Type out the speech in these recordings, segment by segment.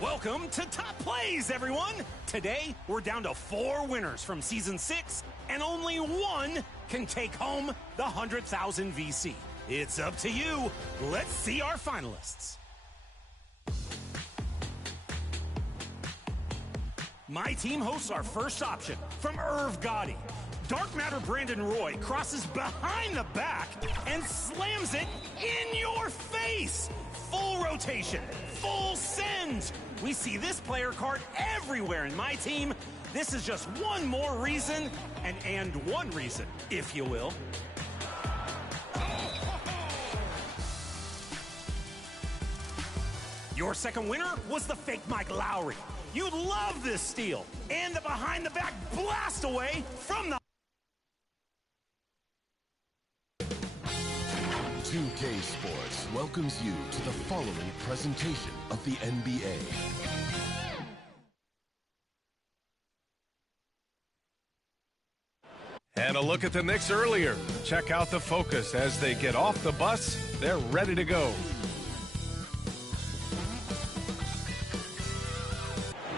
Welcome to Top Plays, everyone! Today, we're down to 4 winners from Season 6, and only one can take home the 100,000 VC. It's up to you. Let's see our finalists. My team hosts our first option from Irv Gotti. Dark Matter Brandon Roy crosses behind the back and slams it in your face. Full rotation, full send. We see this player card everywhere in my team. This is just one more reason, and one reason, if you will. Your second winner was the fake Mike Lowry. You love this steal and the behind-the-back blast away from the 2K Sports welcomes you to the following presentation of the NBA. And a look at the Knicks earlier. Check out the focus as they get off the bus. They're ready to go.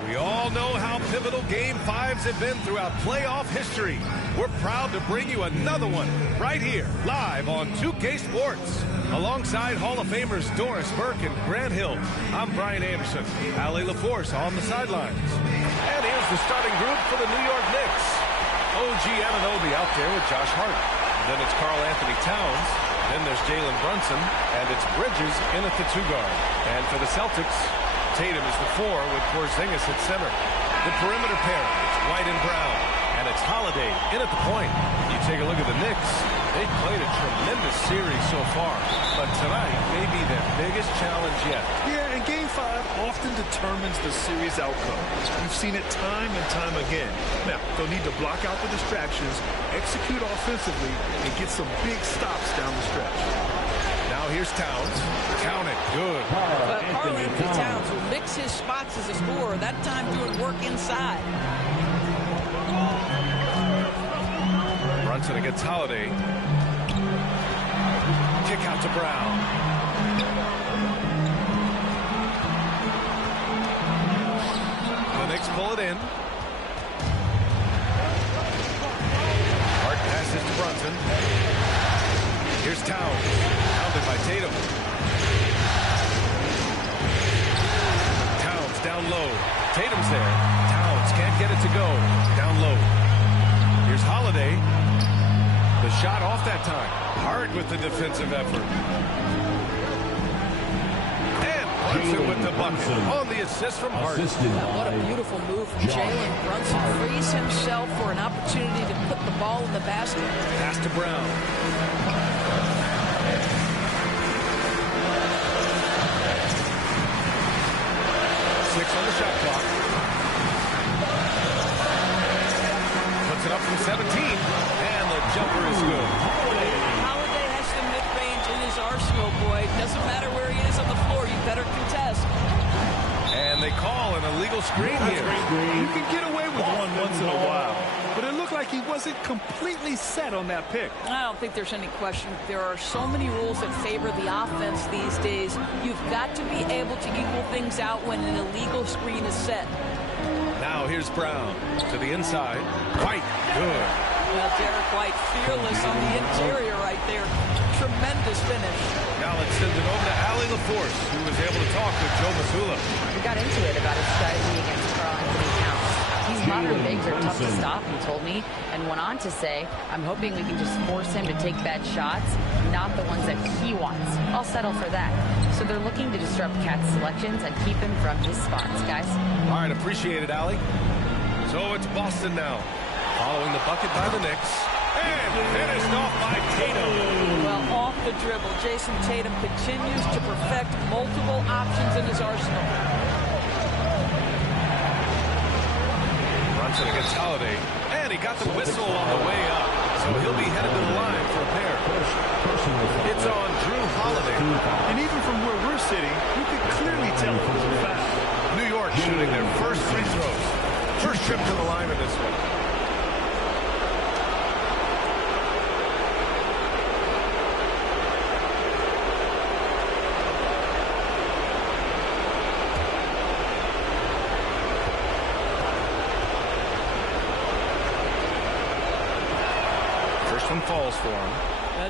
We all know how pivotal Game 5s have been throughout playoff history. We're proud to bring you another one right here, live on 2K Sports. Alongside Hall of Famers Doris Burke and Grant Hill, I'm Brian Anderson. Allie LaForce on the sidelines. And here's the starting group for the New York Knicks. OG Anunoby out there with Josh Hart. Then it's Karl Anthony Towns. Then there's Jalen Brunson. And it's Bridges in at the 2 guard. And for the Celtics, Tatum is the 4 with Porzingis at center. The perimeter pair, it's White and Brown. And it's Holiday in at the point. You take a look at the Knicks. They've played a tremendous series so far. But tonight may be their biggest challenge yet. Yeah, and Game 5 often determines the series outcome. We've seen it time and time again. Now, they'll need to block out the distractions, execute offensively, and get some big stops down the stretch. Now here's Towns. Count it. Good. But Karl Anthony Towns will mix his spots as a scorer, that time doing work inside. Brunson against Holiday. Kick out to Brown. The Knicks pull it in. Hart passes to Brunson. Here's Towns. Pounded by Tatum. Towns down low. Tatum's there. Towns can't get it to go. Down low. Here's Holiday. The shot off that time. Hart with the defensive effort. And Brunson with the bucket on the assist from Hart. What a beautiful move from Jalen Brunson. Frees himself for an opportunity to put the ball in the basket. Pass to Brown. Six on the shot clock. Puts it up from 17. And the jumper is good. Holiday has the mid-range in his arsenal, boy. Doesn't matter where he is on the floor. You better contest. And they call an illegal screen here. You can get away with one once in a while, but it looked like he wasn't completely set on that pick. I don't think there's any question. There are so many rules that favor the offense these days. You've got to be able to equal things out when an illegal screen is set. Now here's Brown to the inside. White, good. Well, Derek White, fearless on the interior right there. Tremendous finish. Now let's send it over to Allie LaForce, who was able to talk with Joe Mazzulla. We got into it about his strategy against Karl Anthony Towns. These modern bigs are tough to stop, he told me, and went on to say, I'm hoping we can just force him to take bad shots, not the ones that he wants. I'll settle for that. So they're looking to disrupt Cat's selections and keep him from his spots, guys. All right, appreciate it, Allie. So it's Boston now, following the bucket by the Knicks. And finished off by Tatum. Well, off the dribble, Jason Tatum continues to perfect multiple options in his arsenal. Brunson against Holiday. And he got the whistle on the way up. So he'll be headed to the line for a pair. It's on Drew Holiday. And even from where we're sitting, you can clearly tell it was a foul. New York shooting their first free throws. First trip to the line in this one. one falls for him.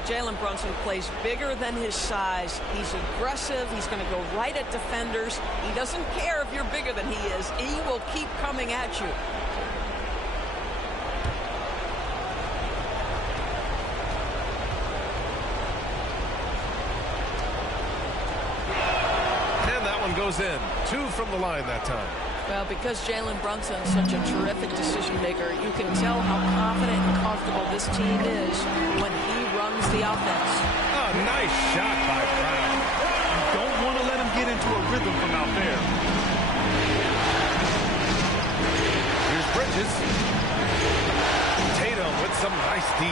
Jalen Brunson plays bigger than his size. He's aggressive. He's going to go right at defenders. He doesn't care if you're bigger than he is. He will keep coming at you. And that one goes in. 2 from the line that time. Well, because Jalen Brunson's such a terrific decision maker, you can tell how confident and comfortable this team is when he runs the offense. A nice shot by Brown. You don't want to let him get into a rhythm from out there. Here's Bridges. Tatum with some nice D.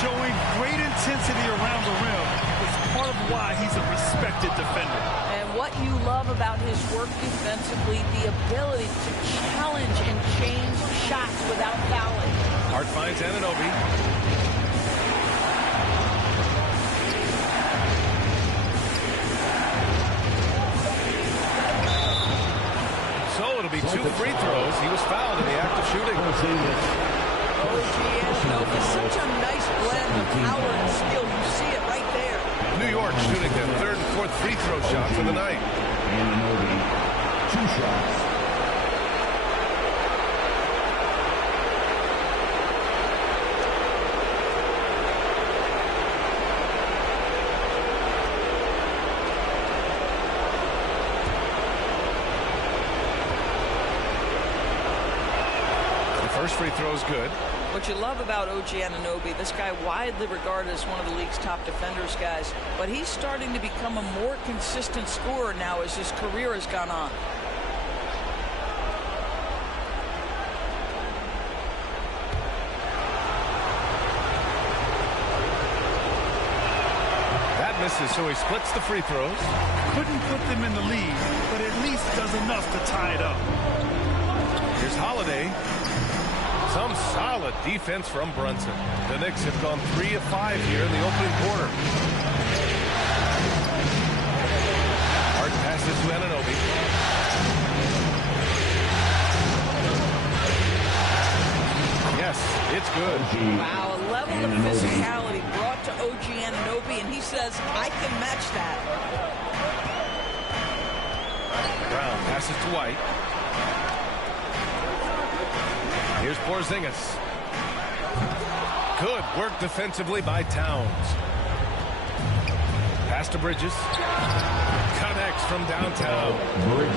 Showing great intensity around the rim is part of why he's a respected defender. And what you love about his work defensively, the ability to challenge and change shots without fouling. Hart finds Anunoby. So it'll be 2 free throws. He was fouled in the act of shooting. Anunoby, such a nice blend of power and skill. You see it right there. New York shooting their 3rd and 4th free throw shots of the night. Anunoby, 2 shots. The first free throw is good. What you love about OG Anunoby, this guy widely regarded as one of the league's top defenders, guys, but he's starting to become a more consistent scorer now as his career has gone on. That misses, so he splits the free throws. Couldn't put them in the lead, but at least does enough to tie it up. Here's Holiday. Some solid defense from Brunson. The Knicks have gone 3 of 5 here in the opening quarter. Hart passes to Anunoby. Yes, it's good. Wow, a level of physicality brought to OG Anunoby, and he says, I can match that. Brown passes to White. Here's Porzingis. Good work defensively by Towns. Pass to Bridges. Connects from downtown.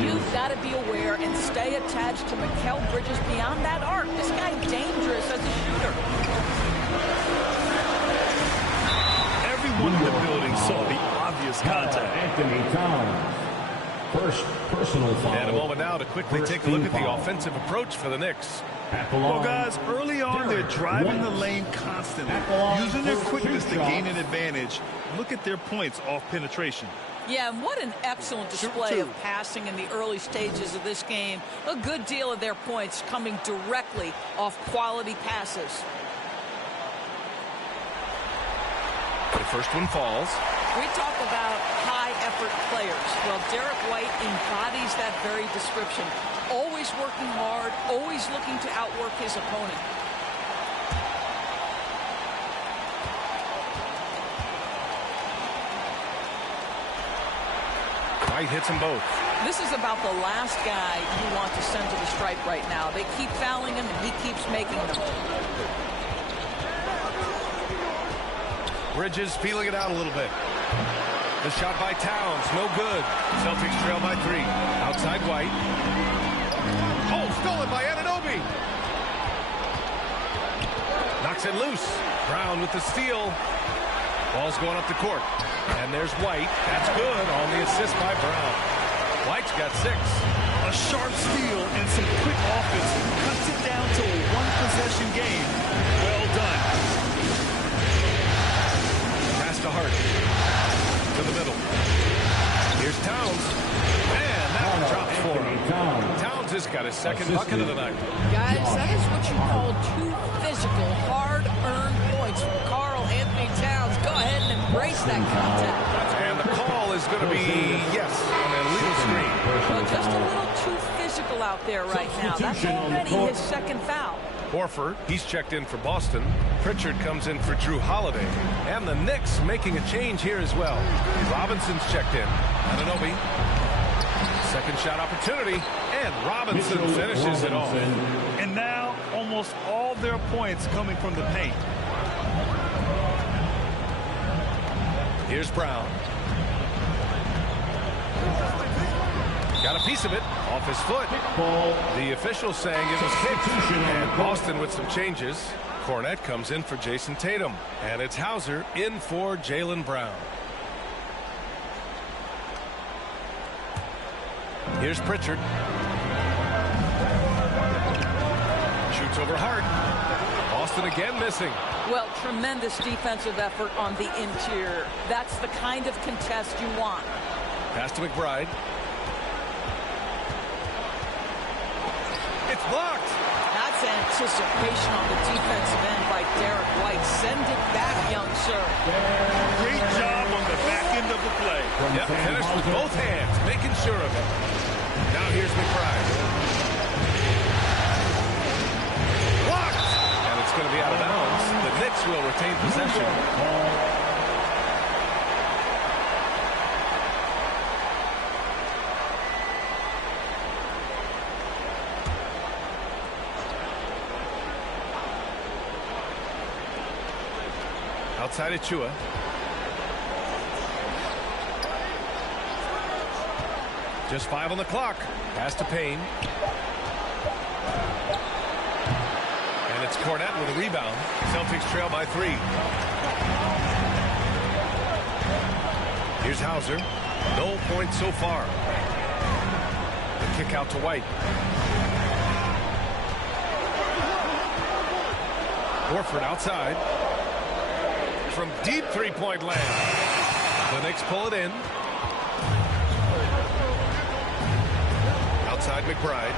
You've got to be aware and stay attached to Mikal Bridges beyond that arc. This guy's dangerous as a shooter. Everyone in the building saw the obvious contact. Anthony Towns. First personal foul. And a moment now to quickly take a look at the offensive approach for the Knicks. Well, guys, early on, they're driving the lane constantly, using their quickness to gain an advantage. Look at their points off penetration. Yeah, and what an excellent display of passing in the early stages of this game. A good deal of their points coming directly off quality passes. The first one falls. We talk about high-effort players. Well, Derek White embodies that very description. Always working hard, always looking to outwork his opponent. White hits them both. This is about the last guy you want to send to the stripe right now. They keep fouling him, and he keeps making them. Bridges feeling it out a little bit. The shot by Towns, no good. Celtics trail by 3. Outside White. Oh, stolen by Anunoby. Knocks it loose. Brown with the steal. Ball's going up the court. And there's White. That's good on the assist by Brown. White's got 6. A sharp steal and some quick offense cuts it down to a one-possession game. Well done. Pass to Hart. To the middle. Here's Towns. And that one drops for him. Towns has got his second bucket of the night. Guys, that is what you call 2 physical, hard-earned points from Karl Anthony Towns. Go ahead and embrace that contact. And the call is going to be, yes, on a legal screen. Well, just a little too physical out there right now. That's already his second foul. Horford, he's checked in for Boston. Pritchard comes in for Drew Holiday. And the Knicks making a change here as well. Robinson's checked in. Anunoby. Second shot opportunity. And Robinson finishes it off. And now almost all their points coming from the paint. Here's Brown. Got a piece of it off his foot. The official saying it was kicked. And Boston with some changes. Cornette comes in for Jason Tatum. And it's Hauser in for Jaylen Brown. Here's Pritchard. Shoots over Hart. Boston again missing. Well, tremendous defensive effort on the interior. That's the kind of contest you want. Pass to McBride. It's blocked. That's anticipation on the defensive end by Derek White. Send it back, young sir. Great job on the back end of the play. Yep, finished with both hands, making sure of it. Now here's McBride. Blocked! And it's going to be out of bounds. The Knicks will retain possession. Outside Achua. Just 5 on the clock. Pass to Payne. And it's Cornette with a rebound. Celtics trail by 3. Here's Hauser. No points so far. The kick out to White. Horford outside. From deep three-point land. The Knicks pull it in. Outside McBride.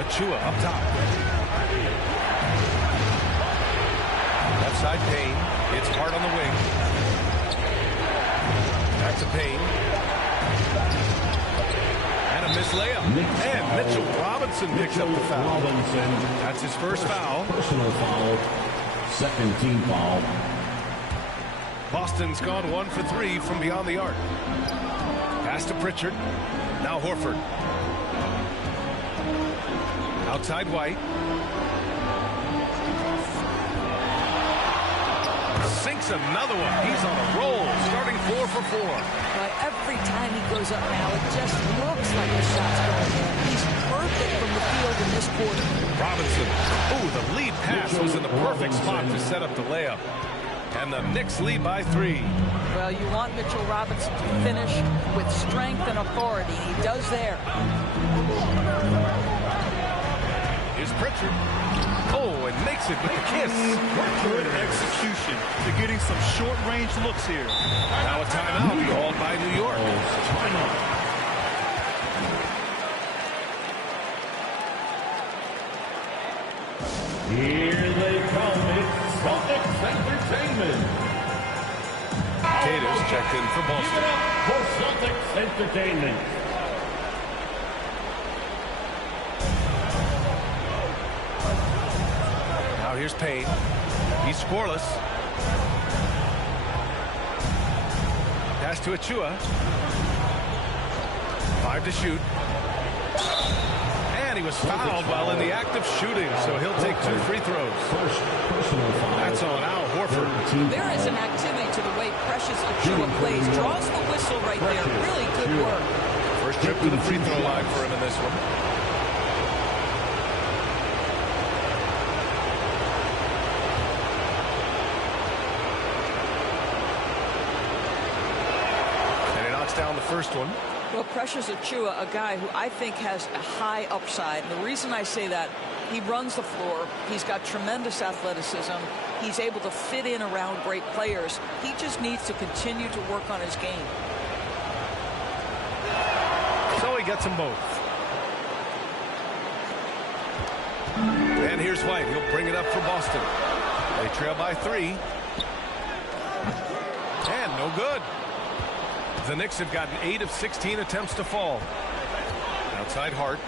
Achua up top. Left side Payne. It's Hart on the wing. Back to Payne. And a missed layup. And Mitchell Robinson picks up the foul. That's his first foul. Personal foul. Second team foul. Boston's gone 1 for 3 from beyond the arc. Pass to Pritchard. Now Horford. Outside White. Sinks another one. He's on a roll, starting 4 for 4. Every time he goes up now, it just looks like the shot's going in. He's perfect from the field in this quarter. Robinson. Ooh, the lead pass was in the perfect spot to set up the layup. And the Knicks lead by 3. Well, you want Mitchell Robinson to finish with strength and authority. He does there. Here's Pritchard. Oh, and makes it with the kiss. Good execution. They're getting some short-range looks here. Now a timeout called by New York. Here they come. It's Celtics Entertainment. Caters checked in for Boston. Give it up for Celtics Entertainment. Now here's Payne. He's scoreless. Pass to Achua. 5 to shoot. And he was fouled while in the act of shooting, so he'll take 2 free throws. That's on Al Horford. There is an activity to the way Precious Achua plays. Draws the whistle right there. Really good work. First trip to the free throw line for him in this one. And he knocks down the first one. Well, Precious Achua, a guy who I think has a high upside. And the reason I say that, he runs the floor. He's got tremendous athleticism. He's able to fit in around great players. He just needs to continue to work on his game. So he gets them both. And here's White. He'll bring it up for Boston. They trail by 3. And no good. The Knicks have gotten 8 of 16 attempts to fall. Outside Hart.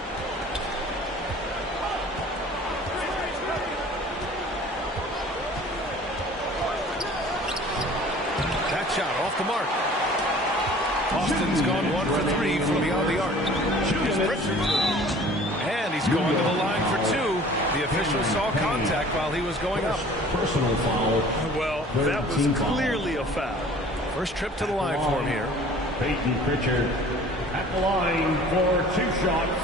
off the mark. Boston's gone 1 for 3 from beyond the arc. Here's Pritchard. And he's going to the line for 2. The official saw contact while he was going up. Personal foul. Well, that was clearly a foul. First trip to the line for him here. Peyton Pritchard at the line for 2 shots.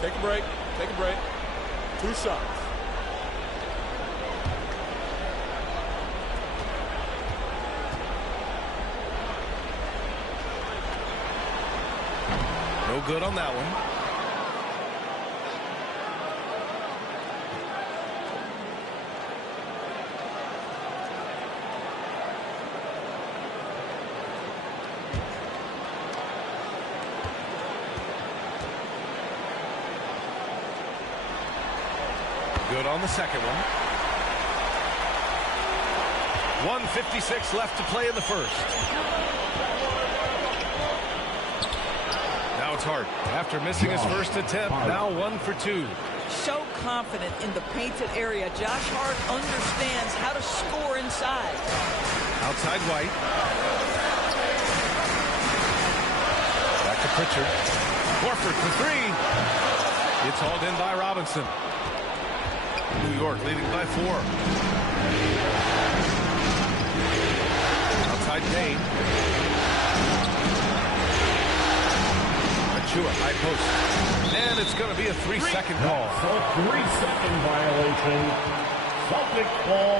Take a break. Take a break. 2 shots. No good on that one. Good on the second one. 1:56 left to play in the first. Now it's Hart. After missing his first attempt, now 1 for 2. So confident in the painted area. Josh Hart understands how to score inside. Outside White. Back to Pritchard. Horford for 3. It's hauled in by Robinson. New York leading by 4. Outside Payne. Achua, high post. And it's going to be a 3-second call. A 3-second violation. Celtic ball.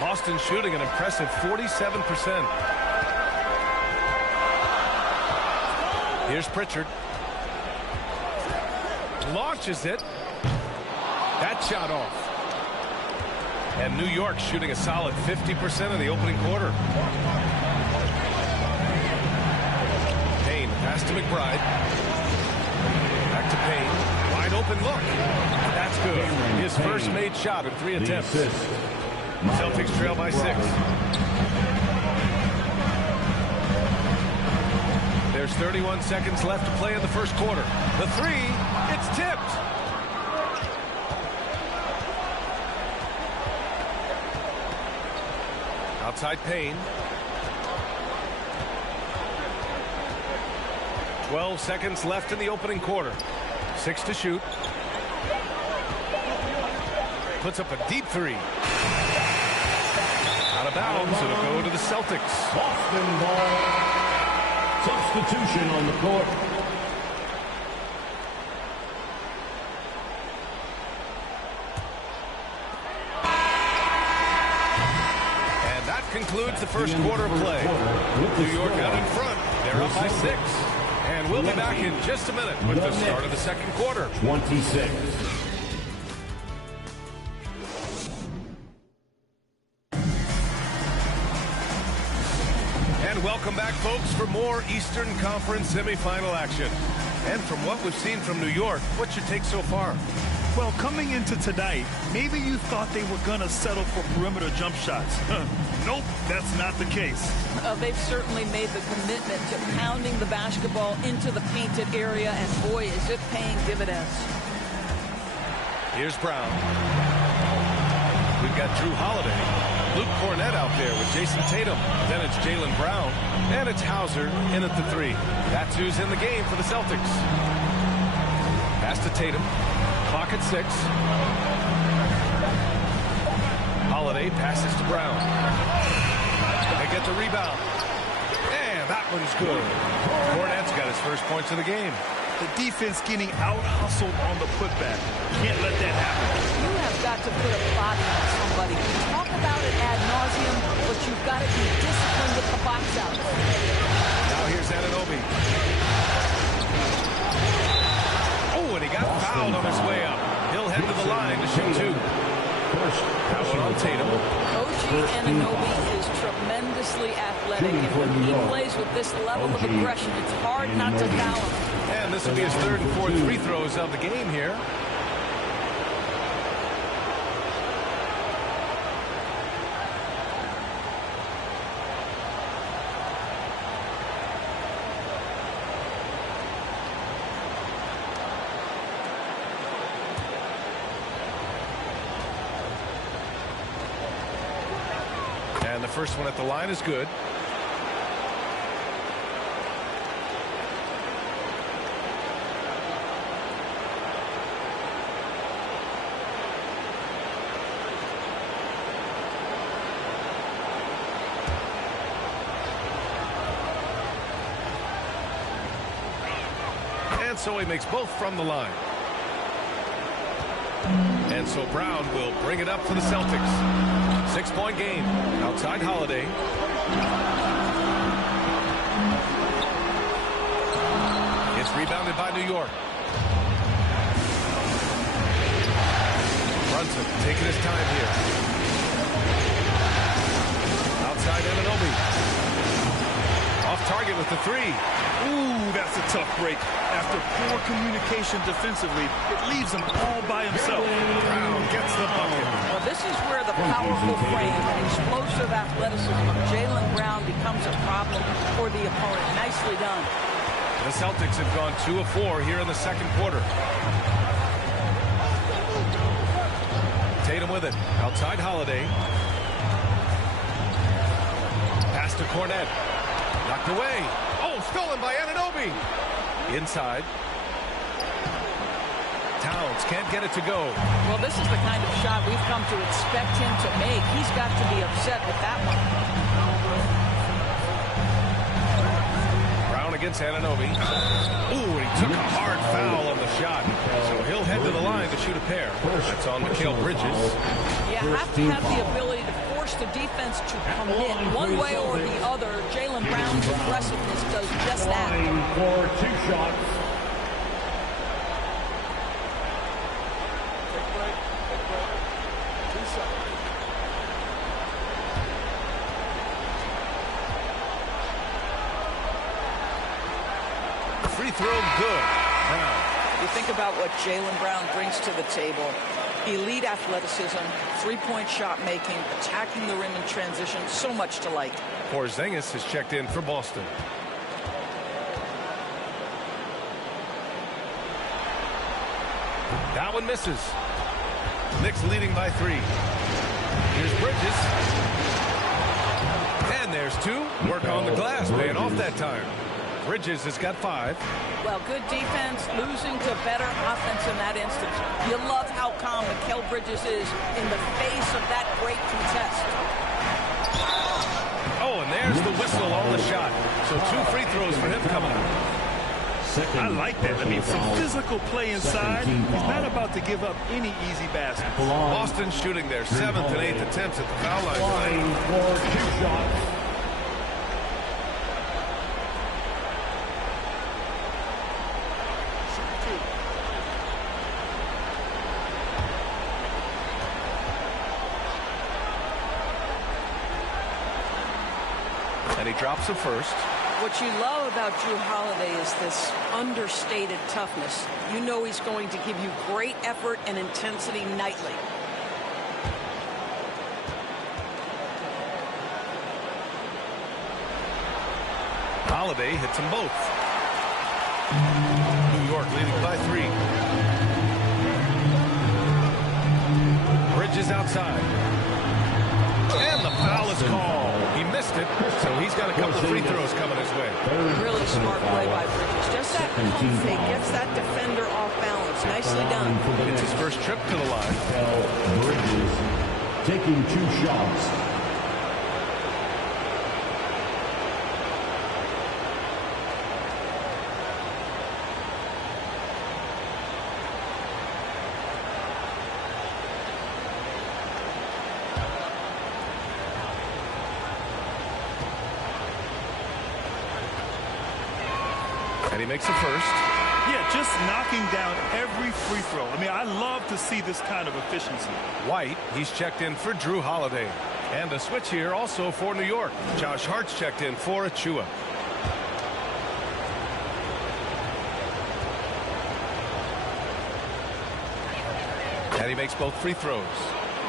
Boston shooting an impressive 47%. Here's Pritchard. Launches it. That shot off. And New York shooting a solid 50% in the opening quarter. Payne pass to McBride. Back to Payne. Wide open look. That's good. His first made shot in 3 attempts. Celtics trail by 6. There's 31 seconds left to play in the first quarter. The 3, it's tipped. Outside Payne. 12 seconds left in the opening quarter. 6 to shoot. Puts up a deep 3. Out of bounds. It'll go to the Celtics. Boston ball. Substitution on the court. And that concludes the first quarter of play. New York out in front. They're up by 6. And we'll be back in just a minute with the start of the second quarter. 26. Welcome back, folks, for more Eastern Conference semifinal action. And from what we've seen from New York, what's your take so far? Well, coming into tonight, maybe you thought they were going to settle for perimeter jump shots. Nope, that's not the case. They've certainly made the commitment to pounding the basketball into the painted area, and boy, is it paying dividends. Here's Brown. We've got Drew Holiday. Luke Cornett out there with Jason Tatum. Then it's Jaylen Brown. And it's Hauser in at the 3. That's who's in the game for the Celtics. Pass to Tatum. Clock at 6. Holiday passes to Brown. They get the rebound. And that one's good. Cornett's got his first points of the game. The defense getting out-hustled on the putback. Can't let that happen. You have got to put a body on somebody. Talk about it ad nauseum, but you've got to be disciplined with the box out. Now here's Anunoby. Oh, and he got fouled on his way up. He'll head to the line to shoot 2. That one on Tatum. OG Anunoby is tremendously athletic, and when he plays with this level of aggression, it's hard not to foul him. And this will be his 3rd and 4th free throws of the game here. first one at the line is good. And so he makes both from the line. And so Brown will bring it up for the Celtics. 6-point game. Outside Holiday. It's rebounded by New York. Brunson taking his time here. Outside Anunoby. Off target with the three. Ooh, that's a tough break. After poor communication defensively, it leaves him all by himself. Brown gets the bucket. Well, this is where the powerful frame and explosive athleticism of Jaylen Brown becomes a problem for the opponent. Nicely done. The Celtics have gone 2 of 4 here in the second quarter. Tatum with it. Outside Holiday. Pass to Cornet. Knocked away. Oh, stolen by Anunoby. Inside. Towns can't get it to go. Well, this is the kind of shot we've come to expect him to make. He's got to be upset with that one. Brown against Anunoby. Ooh, and he took a hard foul on the shot. So he'll head to the line to shoot a pair. That's on Mikal Bridges. You have to have the ability to force the defense to commit one way or the other. Jaylen Brown's aggressiveness does just that. For 2 shots. Take a break. Take a break. 2 shots. Free throw good. Brown. You think about what Jaylen Brown brings to the table. Elite athleticism, three-point shot making, attacking the rim in transition, so much to like. Porzingis has checked in for Boston. That one misses. Knicks leading by 3. Here's Bridges. And there's 2. Work on the glass, paying off that time. Bridges has got 5. Well, good defense, losing to better offense in that instance. You love how calm Mikal Bridges is in the face of that great contest. Oh, and there's the whistle on the shot. So 2 free throws for him coming up. I like that. I mean, some physical play inside. He's not about to give up any easy baskets. Boston shooting their 7th and 8th attempts at the foul line tonight. For 2 shots. And he drops the first. What you love about Jrue Holiday is this understated toughness. You know he's going to give you great effort and intensity nightly. Holiday hits them both. New York leading by 3. Bridges outside. And the foul is called. He missed it, so he's got a couple of free throws coming his way. Really smart play by Bridges. Just that pump fake gets that defender off balance. Nicely done. It's his first trip to the line. Bridges taking 2 shots. And he makes the first. Yeah, just knocking down every free throw. I mean, I love to see this kind of efficiency. White, he's checked in for Jrue Holiday. And a switch here also for New York. Josh Hart's checked in for Achua. And he makes both free throws.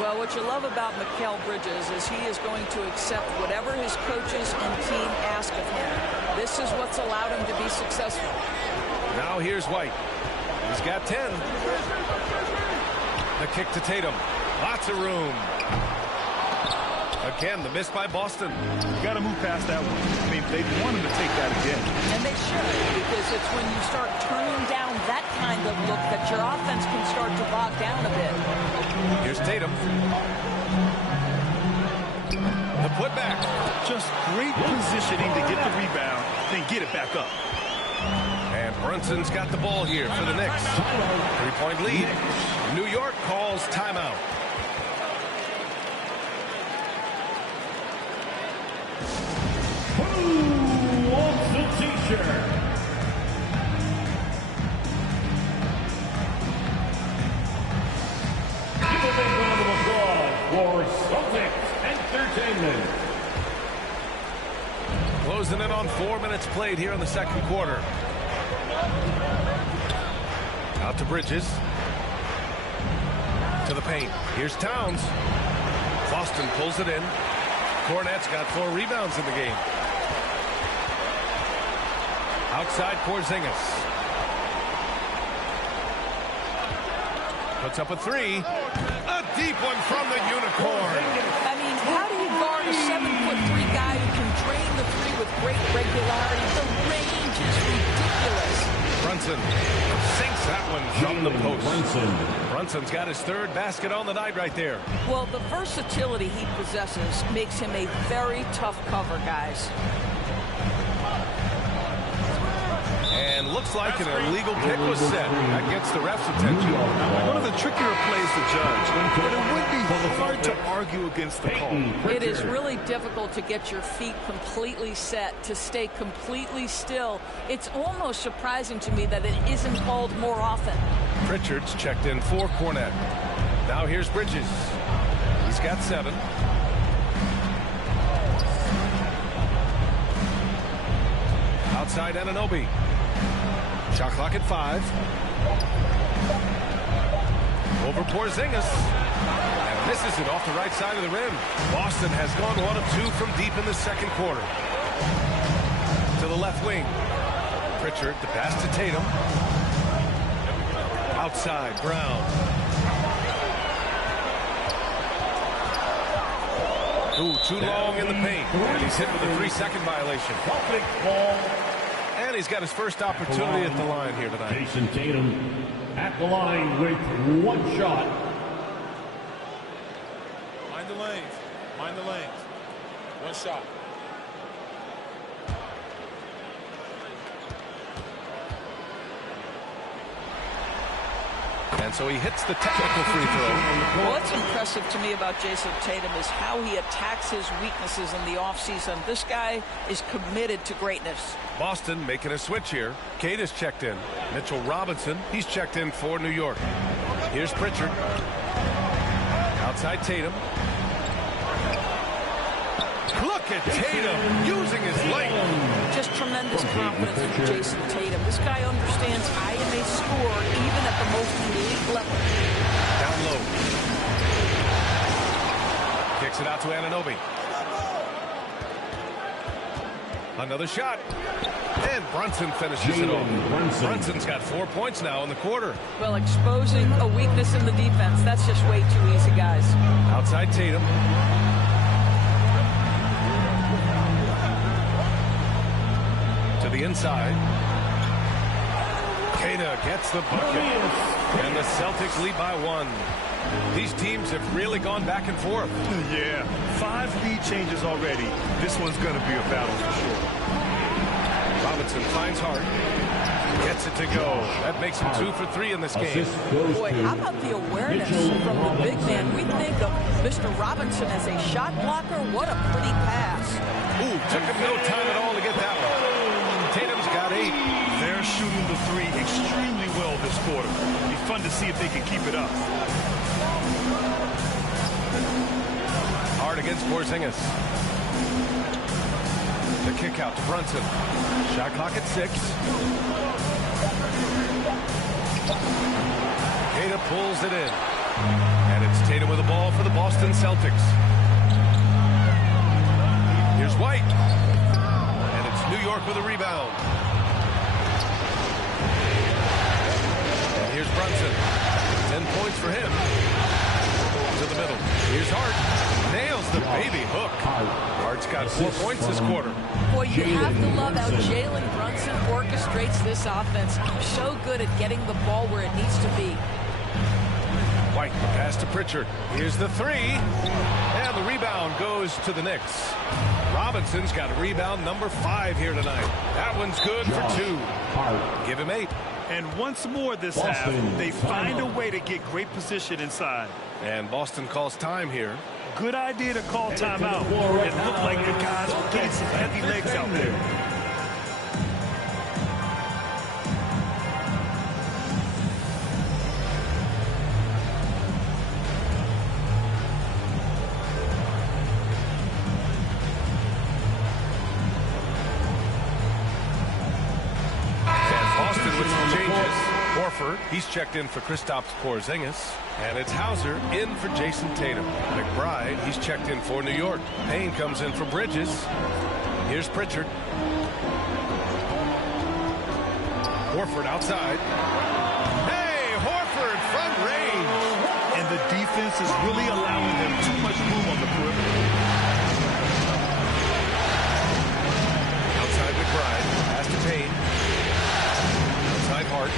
Well, what you love about Mikal Bridges is he is going to accept whatever his coaches and team ask of him. This is what's allowed him to be successful. Now here's White. He's got 10. The kick to Tatum. Lots of room. Again, the miss by Boston. Got to move past that one. I mean, they want him to take that again. And they should, because it's when you start turning down that kind of look that your offense can start to bog down a bit. Here's Tatum. The putback. Just great positioning to get the rebound, then get it back up. And Brunson's got the ball here for the Knicks. 3-point lead. New York calls timeout. Who wants the t-shirt? Give a big round of applause for Celtics Entertainment. Closing in on 4 minutes played here in the second quarter. Out to Bridges. To the paint. Here's Towns. Boston pulls it in. Cornette's got 4 rebounds in the game. Outside Porzingis. Puts up a 3. A deep one from the Unicorn. I mean, how do you guard a 7'3" guy who can drain the 3 with great regularity? The range is ridiculous. Brunson sinks that one from the post. Brunson's got his 3rd basket on the night right there. Well, the versatility he possesses makes him a very tough cover, guys. And looks like an illegal pick was set. That gets the ref's attention. One of the trickier plays to judge, but it would be hard to argue against the call. It is really difficult to get your feet completely set, to stay completely still. It's almost surprising to me that it isn't called more often. Pritchard's checked in for Cornette. Now here's Bridges. He's got 7. Outside Anunoby. Shot clock at 5. Over Porzingis. And misses it off the right side of the rim. Boston has gone 1 of 2 from deep in the second quarter. To the left wing. Pritchard, the pass to Tatum. Outside, Brown. Ooh, too long in the paint. And he's hit with a 3-second violation. And he's got his first opportunity at the line here tonight. Jason Tatum at the line with 1 shot. Mind the lanes. Mind the lanes. 1 shot. And so he hits the technical free throw. What's impressive to me about Jason Tatum is how he attacks his weaknesses in the offseason. This guy is committed to greatness. Boston making a switch here. Cade is checked in. Mitchell Robinson, he's checked in for New York. Here's Pritchard. Outside Tatum. Look at Tatum using his length. Just tremendous confidence in Jason Tatum. This guy understands I am a scorer even at the most elite level. Down low. Kicks it out to Anunoby. Another shot. And Brunson finishes it off. Brunson's got 4 points now in the quarter. Well, exposing a weakness in the defense, that's just way too easy, guys. Outside Tatum. To the inside. Kata gets the bucket. And the Celtics lead by 1. These teams have really gone back and forth. Yeah, 5 lead changes already. This one's going to be a battle for sure. Robinson finds Hart. Gets it to go. That makes him 2 for 3 in this game. Boy, how about the awareness from the big man? We think of Mr. Robinson as a shot blocker. What a pretty pass. Ooh, took him no time at all to get that one. Tatum's got 8. They're shooting the 3 extremely well this quarter. It'll be fun to see if they can keep it up. Hard against Porzingis. The kick out to Brunson. Shot clock at 6. Kata pulls it in. And it's Tatum with the ball for the Boston Celtics. Here's White. And it's New York with a rebound. And here's Brunson. 10 points for him. To the middle. Here's Hart. Nails the baby hook. Hart's got 4 points this quarter. Boy, you have to love how Jalen Brunson orchestrates this offense. So good at getting the ball where it needs to be. White pass to Pritchard. Here's the three. And the rebound goes to the Knicks. Robinson's got rebound number 5 here tonight. That one's good for 2. Give him 8. And once more this half, they find a way to get great position inside. And Boston calls time here. Good idea to call timeout. It looked like the guys were getting some heavy legs out there. He's checked in for Kristaps Porzingis. And it's Hauser in for Jason Tatum. McBride, he's checked in for New York. Payne comes in for Bridges. Here's Pritchard. Horford outside. Hey, Horford from range. And the defense is really allowing them too much room on the perimeter. Outside McBride. Pass to Payne. Outside Hart.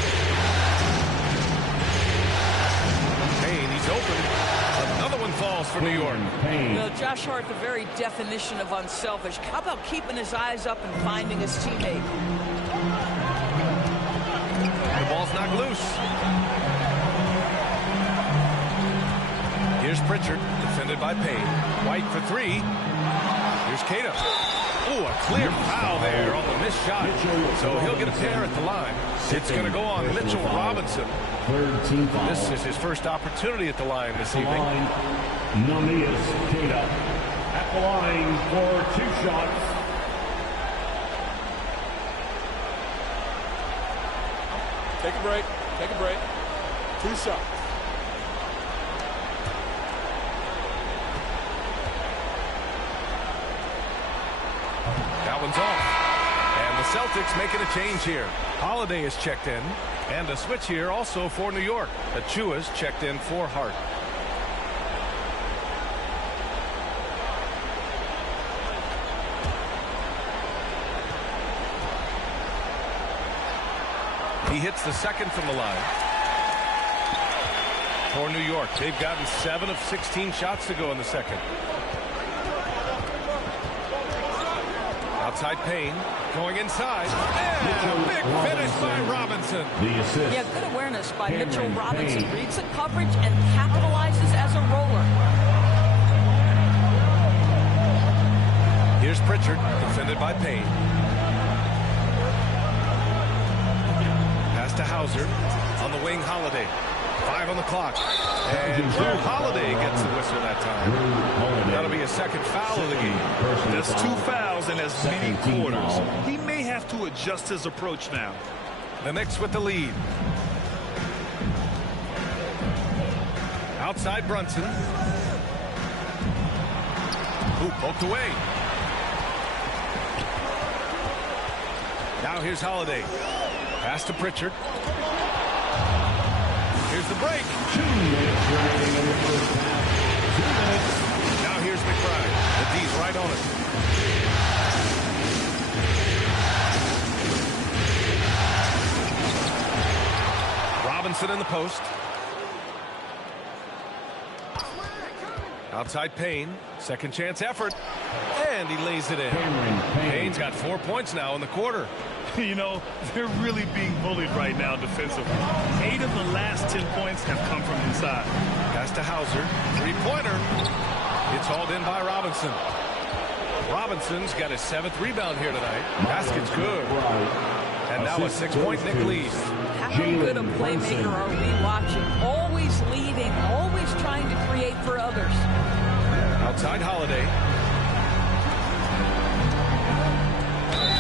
Open. Another one falls for New York. Well, Josh Hart, the very definition of unselfish. How about keeping his eyes up and finding his teammate? The ball's knocked loose. Here's Pritchard, defended by Payne. White for 3. Here's Cato. Ooh, a clear foul there on the missed shot. So he'll get a pair at the line. It's going to go on Mitchell Robinson. This is his first opportunity at the line this evening. Namias Cato at the line for 2 shots. Take a break. Take a break. 2 shots. That one's off. And the Celtics making a change here. Holiday is checked in. And a switch here also for New York. Achua's checked in for Hart. He hits the second from the line. For New York, they've gotten 7 of 16 shots to go in the second. Outside Payne, going inside, and a big finish by Robinson. The assist. Yeah, good awareness by Mitchell Robinson. Reads the coverage and capitalizes as a roller. Here's Pritchard, defended by Payne. Pass to Hauser, on the wing Holiday. 5 on the clock. And Drew Holiday gets the whistle that time. That'll be a second foul of the game. That's 2 fouls in as many quarters. He may have to adjust his approach now. The Knicks with the lead. Outside Brunson. Ooh, poked away. Now here's Holiday. Pass to Pritchard. Here's the break. 2 minutes remaining in the first half. 2 minutes. Now here's McBride. The D's right on it. Robinson in the post. Outside Payne. Second chance effort. And he lays it in. Payne's got 4 points now in the quarter. You know, they're really being bullied right now defensively. 8 of the last 10 points have come from inside. Pass to Hauser. 3-pointer. It's hauled in by Robinson. Robinson's got his 7th rebound here tonight. Basket's good. And now a 6-point Knick lead. How good a playmaker are we watching? Always leading, always trying to create for others. Outside Holiday.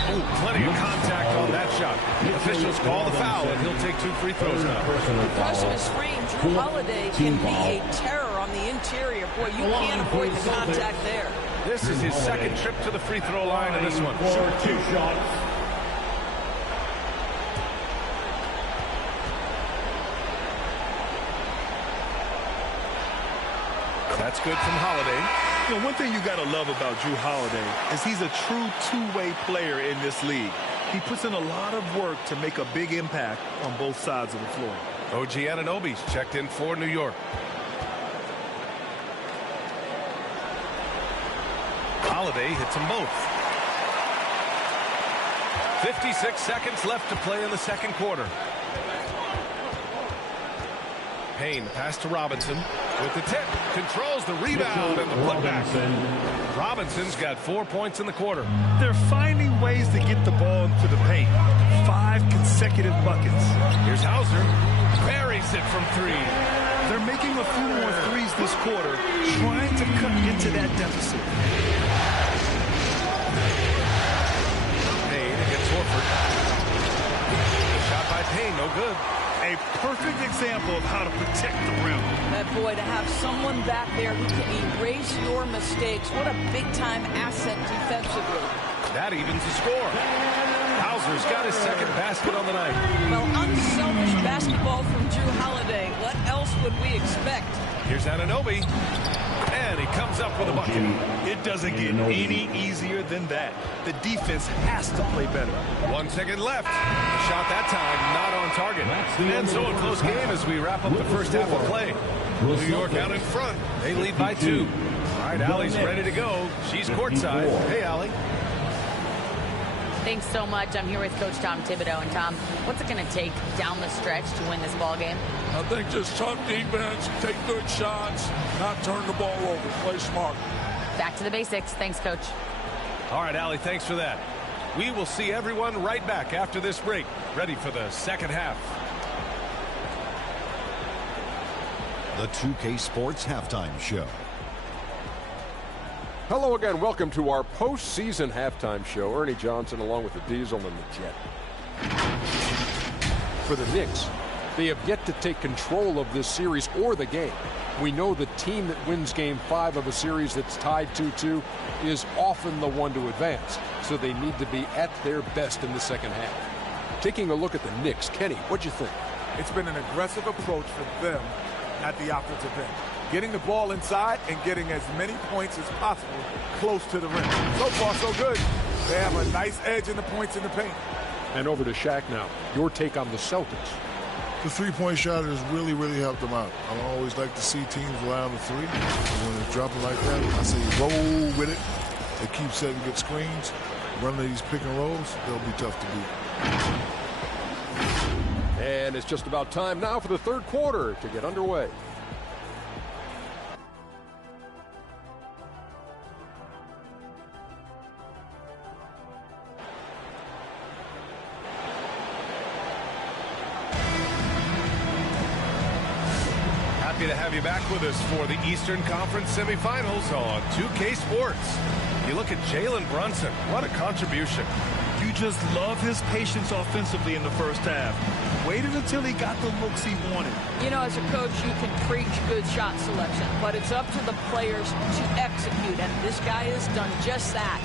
Ooh, plenty of contact on that shot. Officials call the foul, and he'll take 2 free throws now. Because of his frame, Drew Holiday can be a terror on the interior. Boy, you can't avoid the contact there. This is his second trip to the free throw line in this one. For 2 shots. That's good from Holiday. You know, one thing you got to love about Drew Holiday is he's a true two-way player in this league. He puts in a lot of work to make a big impact on both sides of the floor. OG Anunoby's checked in for New York. Holiday hits them both. 56 seconds left to play in the second quarter. Payne pass to Robinson with the tip, controls the rebound and the putback. Robinson's got 4 points in the quarter. They're finding ways to get the ball into the paint. 5 consecutive buckets. Here's Hauser, buries it from 3. They're making a few more threes this quarter, trying to cut into that deficit. Payne against Horford. The shot by Payne, no good. A perfect example of how to protect the rim. That boy, to have someone back there who can erase your mistakes, what a big-time asset defensively. That evens the score. Hauser's got his second basket on the night. Well, unselfish basketball from Drew Holiday. What else would we expect? Here's Anunoby. And he comes up with a bucket. It doesn't get any easier than that. The defense has to play better. 1 second left. Shot that time, not on target. And so a close game as we wrap up the first half of play. New York out in front. They lead by 2. All right, Allie's ready to go. She's courtside. Hey, Allie. Thanks so much. I'm here with Coach Tom Thibodeau. And Tom, what's it going to take down the stretch to win this ball game? I think just tough defense, take good shots, not turn the ball over, play smart. Back to the basics. Thanks, Coach. All right, Allie, thanks for that. We will see everyone right back after this break, ready for the second half. The 2K Sports Halftime Show. Hello again. Welcome to our postseason halftime show. Ernie Johnson along with the Diesel and the Jet. For the Knicks, they have yet to take control of this series or the game. We know the team that wins Game 5 of a series that's tied 2-2 is often the one to advance, so they need to be at their best in the second half. Taking a look at the Knicks, Kenny, what'd you think? It's been an aggressive approach for them at the offensive end. Getting the ball inside and getting as many points as possible close to the rim. So far, so good. They have a nice edge in the points in the paint. And over to Shaq now. Your take on the Celtics. The three-point shot has really, really helped them out. I always like to see teams rely on the three. When it's dropping like that, I say roll with it. They keep setting good screens. Running these pick and rolls, they'll be tough to beat. And it's just about time now for the third quarter to get underway. Happy to have you back with us for the Eastern Conference Semifinals on 2K Sports. You look at Jalen Brunson. What a contribution. You just love his patience offensively in the first half. Waited until he got the looks he wanted. You know, as a coach, you can preach good shot selection, but it's up to the players to execute, and this guy has done just that.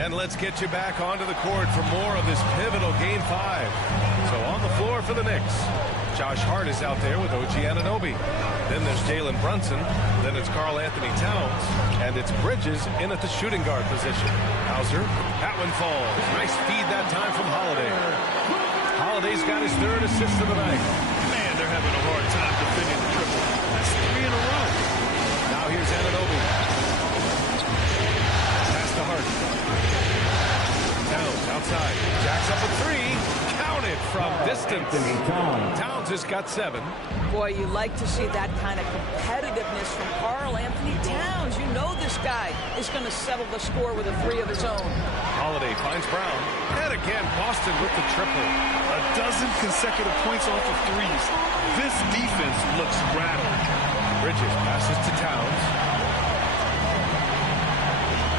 And let's get you back onto the court for more of this pivotal Game 5. So on the floor for the Knicks, Josh Hart is out there with OG Anunoby. Then there's Jalen Brunson. Then it's Karl Anthony Towns. And it's Bridges in at the shooting guard position. Hauser, that one falls. Nice feed that time from Holiday. Holiday's got his third assist of the night. Man, they're having a hard time defending the triple. That's 3 in a row. Now here's Anunoby. Pass to Hart. Towns outside. Jacks up a 3. Counted from distance. Towns has got 7. Boy, you like to see that kind of competitiveness from Karl Anthony Towns. You know this guy is going to settle the score with a 3 of his own. Holiday finds Brown. And again, Boston with the triple. A dozen consecutive points off of threes. This defense looks rattled. Bridges passes to Towns.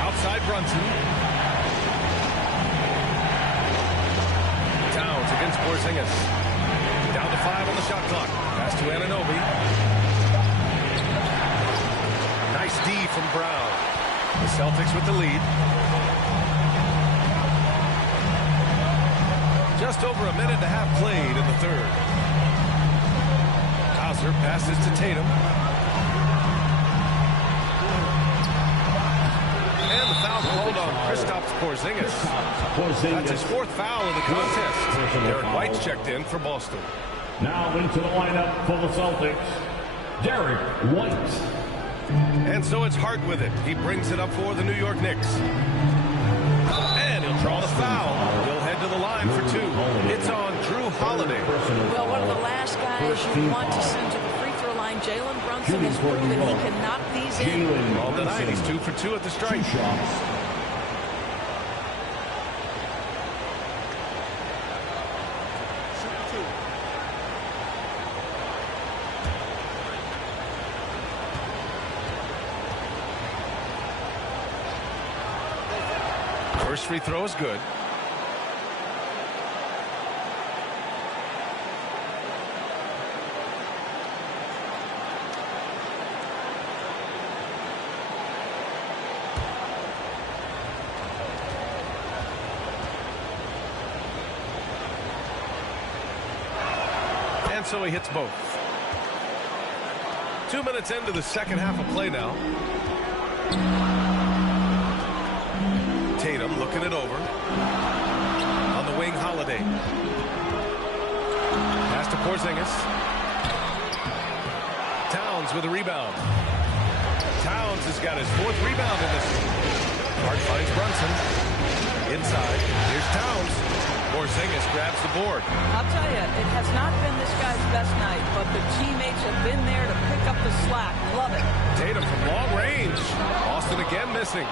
Outside Brunson. Towns against Porzingis. Down to 5 on the shot clock. Pass to Anunoby. Nice D from Brown. The Celtics with the lead. Just over a minute and a half played in the third. buzzer, passes to Tatum. And the foul called on Kristaps Porzingis. That's his 4th foul of the contest. Derek White's checked in for Boston. Now into the lineup for the Celtics, Derek White. And so it's Hart with it. He brings it up for the New York Knicks. And he'll draw the foul. He'll head to the line for 2. It's on Drew Holiday. Well, one of the last guys you want to send to the free throw line, Jalen Brunson, has proven he can knock these in. All tonight, he's 2 for 2 at the stripe. First free throw is good. And so he hits both. 2 minutes into the second half of play now. Tatum looking it over. On the wing, Holiday. Pass to Porzingis. Towns with a rebound. Towns has got his 4th rebound in this one. Hart finds Brunson. Inside. Here's Towns. Porzingis grabs the board. I'll tell you, it has not been this guy's best night, but the teammates have been there to pick up the slack. Love it. Tatum from long range. Austin again missing.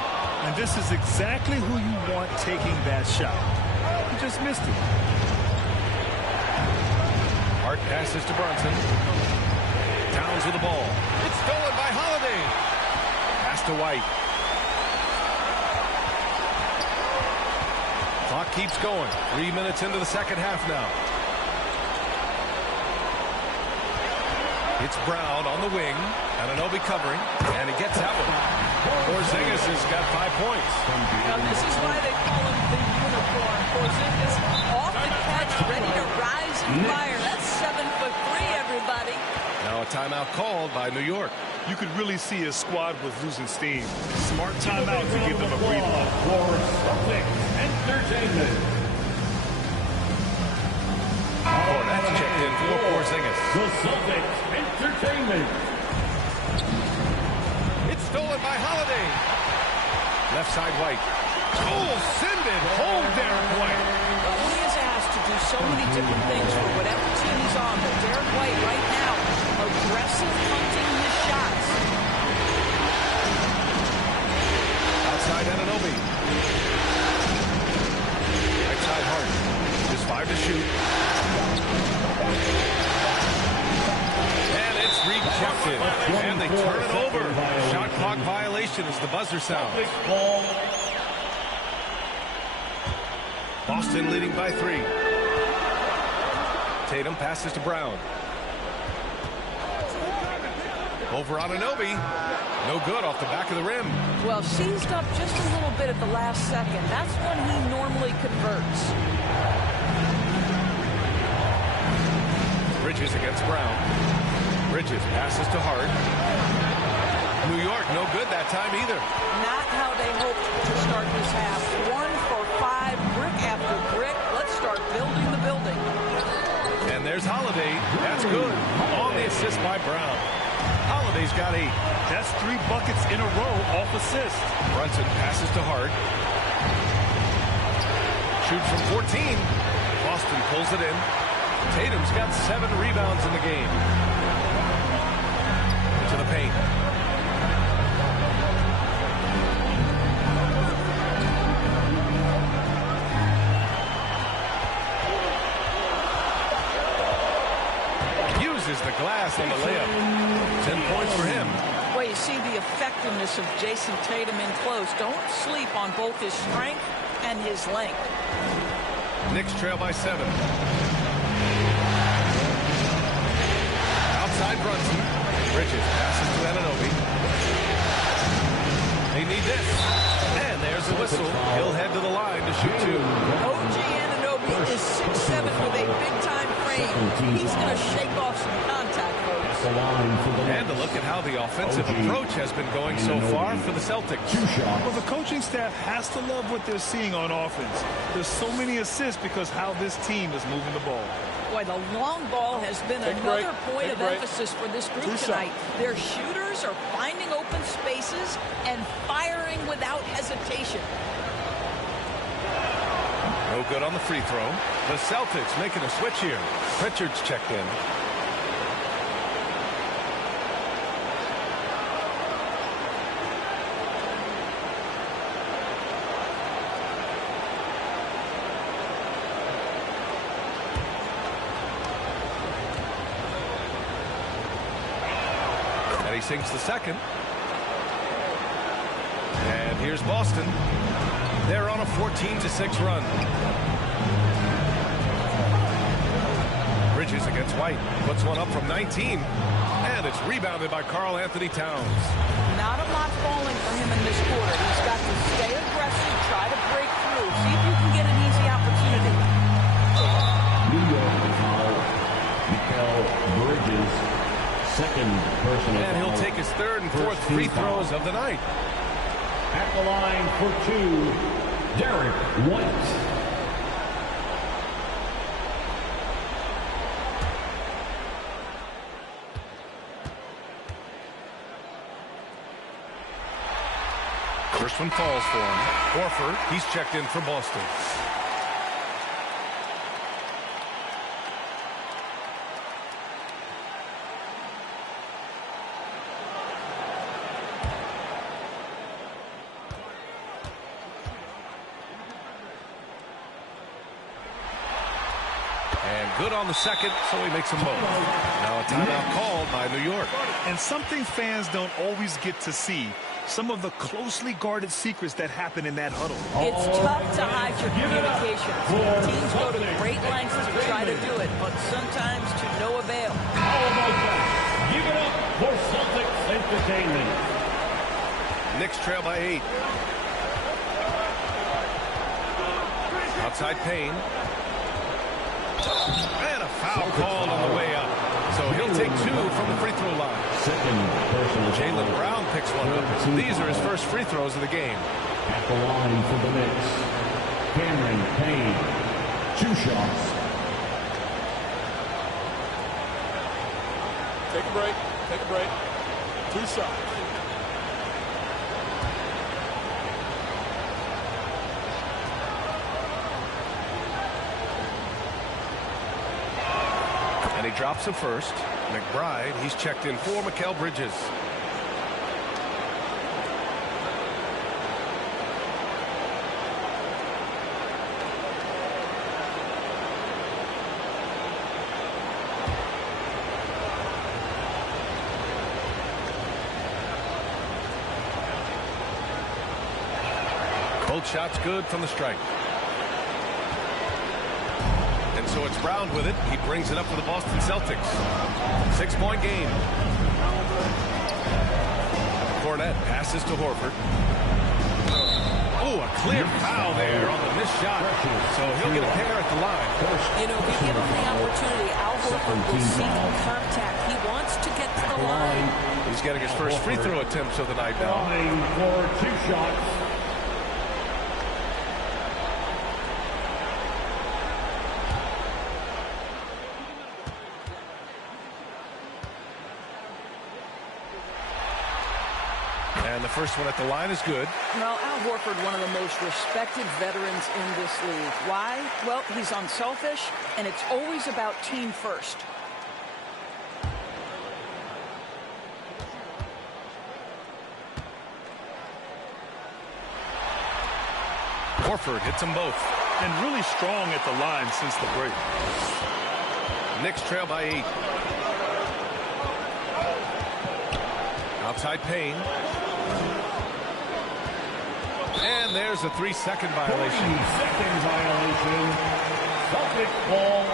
And this is exactly who you want taking that shot. He just missed it. Hart passes to Brunson. Towns with the ball. It's stolen by Holiday. Pass to White. Clock keeps going. 3 minutes into the second half now. It's Brown on the wing. Anunoby covering. And he gets that one. Porzingis has got 5 points. Now, this is why they call him the unicorn. Porzingis off the catch, ready to rise and fire. That's 7'3", everybody. Now a timeout called by New York. You could really see his squad was losing steam. Smart timeout to give them a breather. For Celtics Entertainment. That's checked in for Porzingis. The Celtics Entertainment. It's stolen by Holiday. Left side White. Oh, send it home, Derek White. Well, he is asked to do so many different things for whatever team he's on, but Derek White right now, aggressive hunting his shots. Outside Anunoby. Right side Hart. Just 5 to shoot. And it's rejected. And they turn it over. Shot clock violation as the buzzer sounds. Boston leading by 3. Tatum passes to Brown. Over Anunoby. No good off the back of the rim. Well, seized up just a little bit at the last second. That's when he normally converts. Bridges against Brown. Bridges passes to Hart. New York no good that time either. Not how they hoped to start this half. 1 for 5, brick after brick. Let's start building the building. And there's Holiday. That's good. On the assist by Brown. Holiday's got 8. That's 3 buckets in a row off assist. Brunson passes to Hart. Shoots from 14. Boston pulls it in. Tatum's got 7 rebounds in the game. Into the paint. Uses the glass on the layup. 10 points for him. Well, you see the effectiveness of Jason Tatum in close. Don't sleep on both his strength and his length. Knicks trail by 7. Outside Brunson. Bridges passes to Anunoby. They need this. And there's the whistle. He'll head to the line to shoot 2. OG Anunoby is 6'7" with a big-time frame. He's going to shake off some contact, folks. the line for the And a look at how the offensive approach has been going so far for the Celtics. Well, the coaching staff has to love what they're seeing on offense. There's so many assists because how this team is moving the ball. Boy, the long ball has been another point of emphasis for this group tonight. Their shooters are finding open spaces and firing without hesitation. No good on the free throw. The Celtics making a switch here. Pritchard's checked in. And he sinks the second. And here's Boston. They're on a 14-6 run. Bridges against White. Puts one up from 19. And it's rebounded by Karl Anthony Towns. Not a lot falling for him in this quarter. He's got to stay aggressive, try to break through. See if you can get an easy opportunity. New York foul. Mikal Bridges, second personal And he'll foul. take his third and fourth free throws of the night. At the line for two, Derek White. First one falls for him. Horford, he's checked in for Boston. And good on the second, so he makes them both. Now a timeout called by New York. And something fans don't always get to see. Some of the closely guarded secrets that happen in that huddle. It's tough to hide your communications. Teams go to great lengths to try to do it, but sometimes to no avail. How about that? Give it up for Celtics Entertainment. Knicks trail by 8. Outside Payne. And a foul called on the way up. So he'll take 2 from the free throw line. Second personal foul. Jaylen Brown picks one up. These are his first free throws of the game. At the line for the Knicks, Cameron Payne, 2 shots. Take a break. Take a break. 2 shots. And he drops him first. McBride, he's checked in for Mikal Bridges. Both shots good from the stripe. And so it's Brown with it. He brings it up for the Boston Celtics. 6-point game. Fournette passes to Horford. Oh, a clear foul there on the missed shot. So he'll get a pair at the line. You know, if you give him the opportunity, Al Horford will seek contact. He wants to get to the line. He's getting his first free throw attempts of the night now. Line for 2 shots. And the first one at the line is good. Well, Al Horford, one of the most respected veterans in this league. Why? Well, he's unselfish, and it's always about team first. Horford hits them both. And really strong at the line since the break. Knicks trail by 8. Outside Payne. And there's a 3-second violation. 3-second violation. Celtic ball.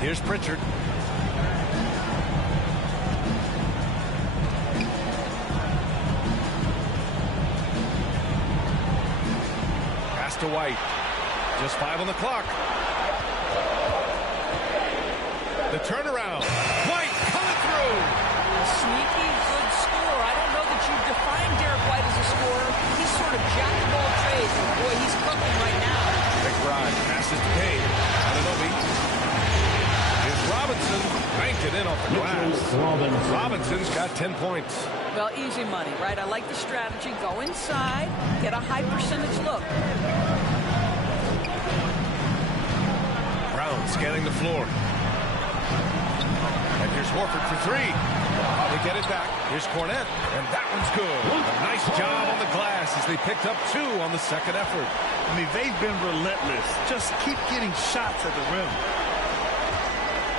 Here's Pritchard. to White. Just 5 on the clock. The turnaround. White coming through. A sneaky good score. I don't know that you define Derek White as a scorer. He's sort of jack of all trades. And boy, he's cooking right now. McBride passes to Payne. Anunoby. Here's Robinson. Banked it in off the glass. Robinson's got 10 points. Well, easy money, right? I like the strategy. Go inside, get a high percentage look. Brown scanning the floor. And here's Horford for 3. They get it back. Here's Cornette. And that one's good. A nice job on the glass as they picked up 2 on the second effort. I mean, they've been relentless. Just keep getting shots at the rim.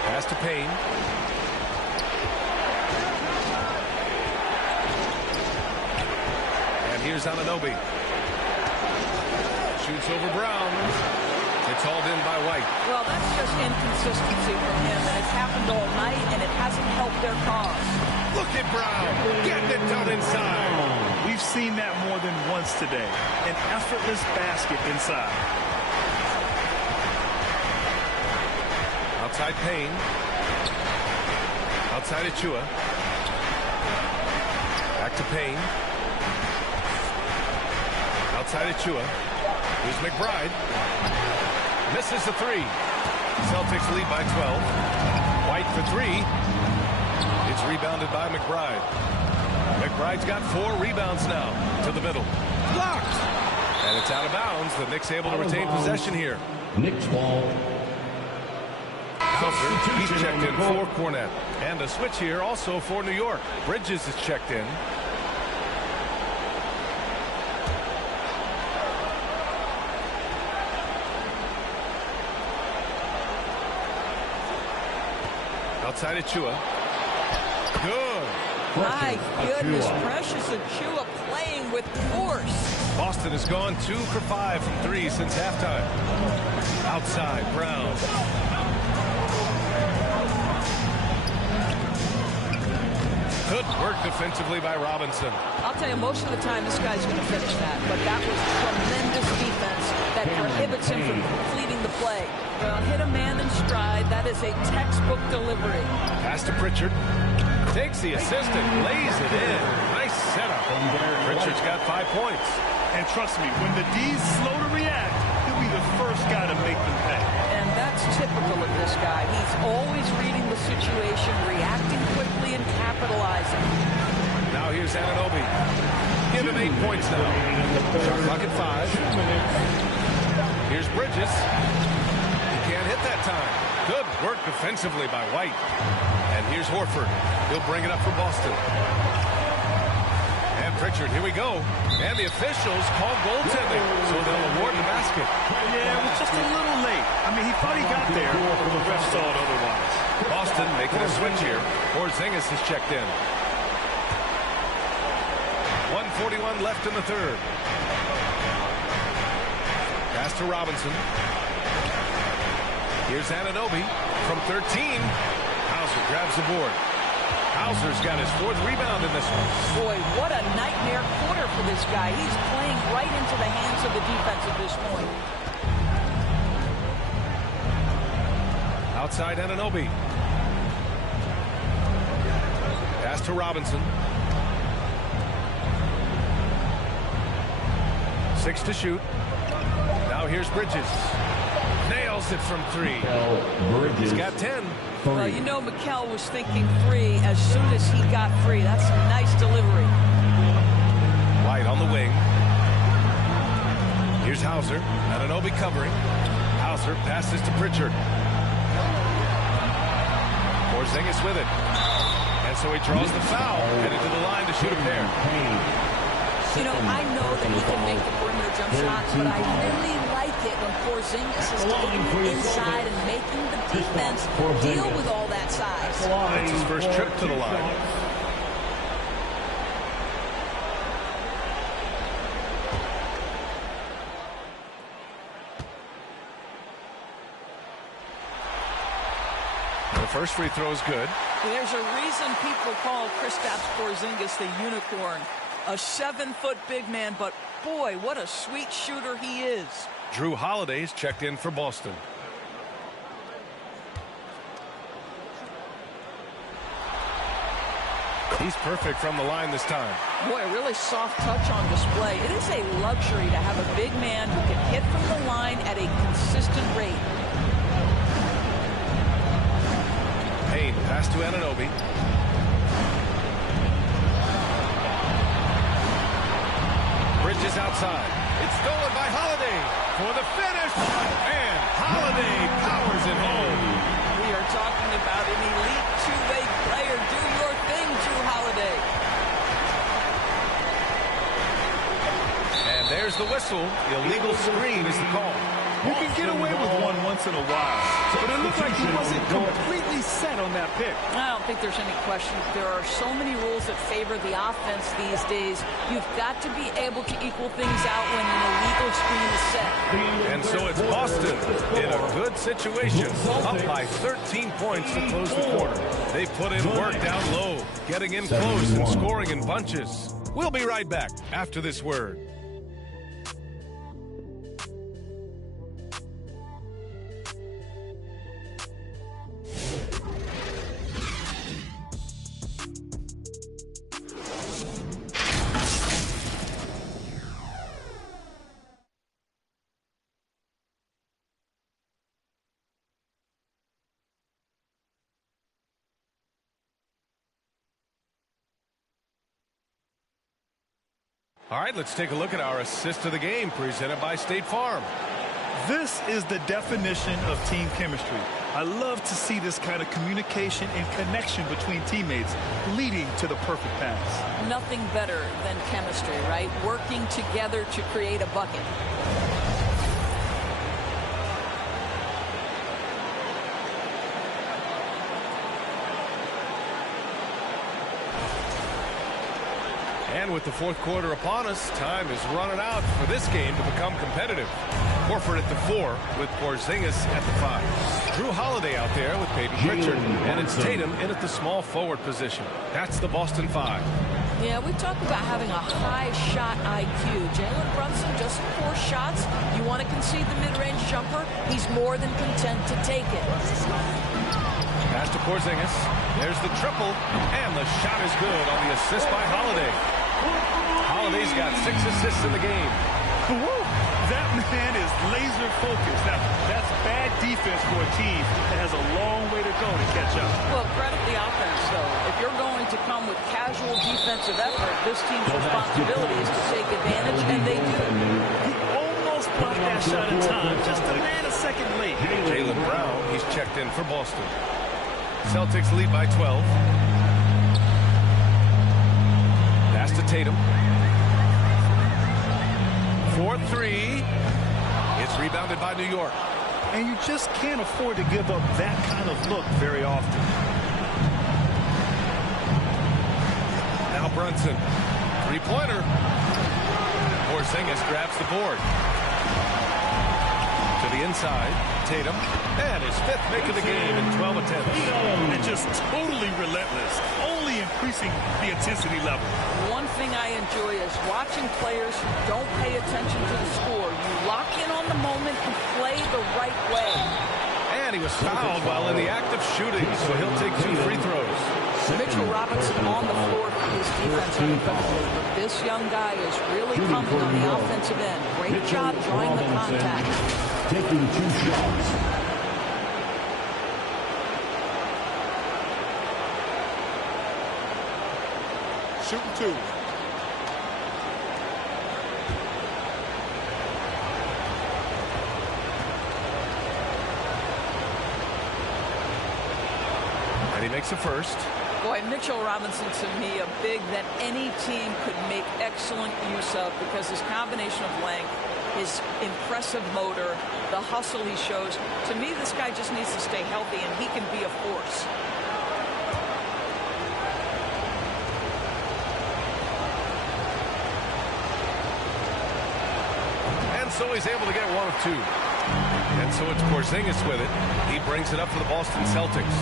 Pass to Payne. And here's Anunoby. Shoots over Brown. It's hauled in by White. Well, that's just inconsistency from him, and it's happened all night, and it hasn't helped their cause. Look at Brown getting it down inside. We've seen that more than once today. An effortless basket inside. Outside Payne. Outside Achua. Back to Payne. Outside Achua. Here's McBride. Misses the 3. Celtics lead by 12. White for 3. It's rebounded by McBride. McBride's got 4 rebounds now to the middle. Blocked! And it's out of bounds. The Knicks able to retain possession here. Knicks ball. He's checked in for Cornette. And a switch here also for New York. Bridges is checked in. Outside Achua. Good. My goodness, Precious Achua playing with force. Boston has gone 2 for 5 from 3 since halftime. Outside, Brown. Good work defensively by Robinson. I'll tell you, most of the time this guy's going to finish that, but that was tremendous defense that prohibits him from completing the play. Well, hit a man in stride. That is a textbook delivery. Pass to Pritchard. Takes the assist and lays it in. Nice setup. Pritchard's got 5 points. And trust me, when the D's slow to react, he'll be the first guy to make them pay. And that's typical of this guy. He's always reading the situation, reacting quickly, and capitalizing. Now here's Anunoby. Give him 8 points now. Shot clock at 5. Here's Bridges. He can't hit that time. Good work defensively by White. And here's Horford. He'll bring it up for Boston. And Pritchard, here we go. And the officials call goaltending, so they'll award the basket. Yeah, it was just a little late. I mean, he thought he got there, but the ref saw it otherwise. Boston making a switch here. Porzingis is checked in. 1:41 left in the third. Pass to Robinson. Here's Anunoby from 13. Hauser grabs the board. Hauser's got his 4th rebound in this one. Boy, what a nightmare quarter for this guy. He's playing right into the hands of the defense at this point. Outside Anunoby. Pass to Robinson. 6 to shoot. Now here's Bridges. Nails it from 3. He's got 10. Well, you know Mikal was thinking 3 as soon as he got free. That's a nice delivery. White on the wing. Here's Hauser. Anunoby covering. Hauser passes to Pritchard. Porzingis with it. And so he draws the foul. Headed to the line to shoot a pair. You know, I know that he can make the perimeter jump shots, but I really like it when Porzingis is taking it inside and making the defense deal with all that size. It's his first trip to the line. The first free throw is good. There's a reason people call Kristaps Porzingis the unicorn. A 7-foot big man, but boy, what a sweet shooter he is. Drew Holiday's checked in for Boston. He's perfect from the line this time. Boy, a really soft touch on display. It is a luxury to have a big man who can hit from the line at a consistent rate. Payne, pass to Anunoby. Bridges outside. It's stolen by Holiday for the finish. And Holiday powers it home. We are talking about an elite two-way player. Do your thing, Drew Holiday. And there's the whistle. Illegal screen is the call. You can get away with one once in a while, but it looked like he wasn't completely set on that pick. I don't think there's any question. There are so many rules that favor the offense these days. You've got to be able to equal things out when an illegal screen is set. And so it's Boston in a good situation, up by 13 points to close the quarter. They put in work down low, getting in close and scoring in bunches. We'll be right back after this word. All right, let's take a look at our assist of the game presented by State Farm. This is the definition of team chemistry. I love to see this kind of communication and connection between teammates leading to the perfect pass. Nothing better than chemistry, right? Working together to create a bucket. And with the fourth quarter upon us, time is running out for this game to become competitive. Horford at the 4 with Porzingis at the 5. Drew Holiday out there with Peyton Pritchard. And it's Tatum in at the small forward position. That's the Boston 5. Yeah, we talk about having a high shot IQ. Jalen Brunson, just 4 shots. You want to concede the mid-range jumper? He's more than content to take it. Pass to Porzingis. There's the triple. And the shot is good on the assist by Holiday. Holiday's got 6 assists in the game. Woo! That man is laser focused. Now, that's bad defense for a team that has a long way to go to catch up. Well, credit the offense, though. If you're going to come with casual defensive effort, this team's responsibility is to take advantage, and they do. He almost blocked that shot in time, just a nanosecond late. Jaylen Brown, he's checked in for Boston. Celtics lead by 12. Pass to Tatum. 4-3. It's rebounded by New York. And you just can't afford to give up that kind of look very often. Now Brunson. Three-pointer. Porzingis grabs the board. To the inside. Tatum. And his 5th make of the game in 12 attempts. And just totally relentless. Only increasing the intensity level. One thing I enjoy is watching players who don't pay attention to the score. You lock in on the moment and play the right way. And he was fouled while in the act of shooting, so he'll take 2 free throws. Mitchell Robinson on the floor for his defense offensively, but this young guy is really coming on the offensive end. Great job drawing the contact. Taking 2 shots. Shooting 2. And he makes a first. Boy, Mitchell Robinson, to me, a big that any team could make excellent use of because his combination of length, his impressive motor, the hustle he shows. To me, this guy just needs to stay healthy, and he can be a force. So he's able to get 1 of 2. And so it's Porzingis with it. He brings it up for the Boston Celtics.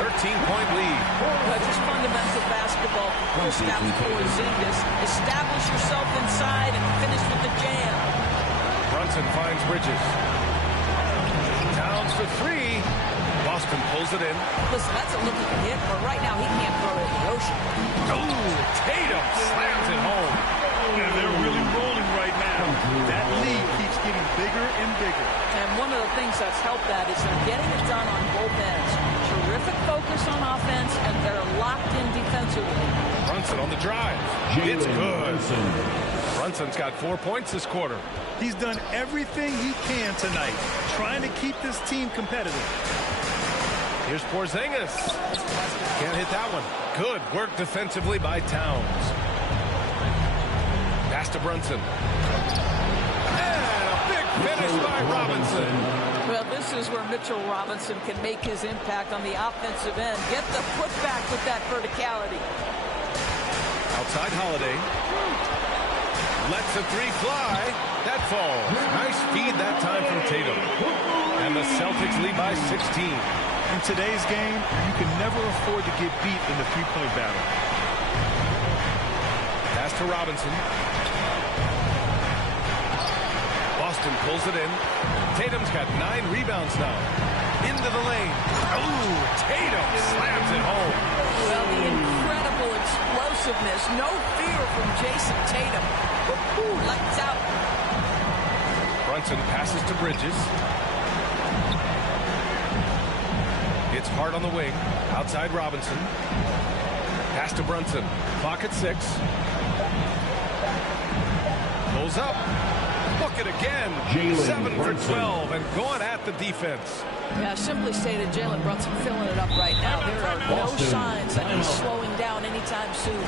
13-point lead. Just fundamental basketball. ball from Kristaps Porzingis. Establish yourself inside and finish with the jam. Brunson finds Bridges. Towns for three. Boston pulls it in. Listen, that's a looking hit, but right now he can't throw it in the ocean. Oh, Tatum slams it home. And they're really rolling right now. That lead keeps getting bigger and bigger. And one of the things that's helped that is they're getting it done on both ends. Terrific focus on offense, and they're locked in defensively. Brunson on the drive. It's good. Brunson's got 4 points this quarter. He's done everything he can tonight, trying to keep this team competitive. Here's Porzingis. Can't hit that one. Good work defensively by Towns. Pass to Brunson. And a big finish by Robinson. Well, this is where Mitchell Robinson can make his impact on the offensive end. Get the putback with that verticality. Outside Holiday. Lets a three fly. That falls. Nice feed that time from Tatum. And the Celtics lead by 16. In today's game, you can never afford to get beat in the three-point battle. Pass to Robinson. Boston pulls it in. Tatum's got 9 rebounds now. Into the lane. Oh, Tatum slams it home. Well, the incredible explosiveness. No fear from Jason Tatum. Woo-hoo, lights out. Brunson passes to Bridges. It's hard on the wing. Outside Robinson. Pass to Brunson. Clock at 6. Pulls up. Look at again. 7 for 12 and going at the defense. Yeah, simply stated, Jalen Brunson filling it up right now. There are no signs that he's slowing down anytime soon.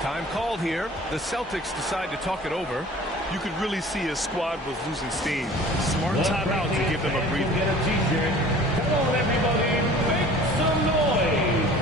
Time called here. The Celtics decide to talk it over. You could really see his squad was losing steam. Smart timeout to give them a breather. Come on, everybody, make some noise.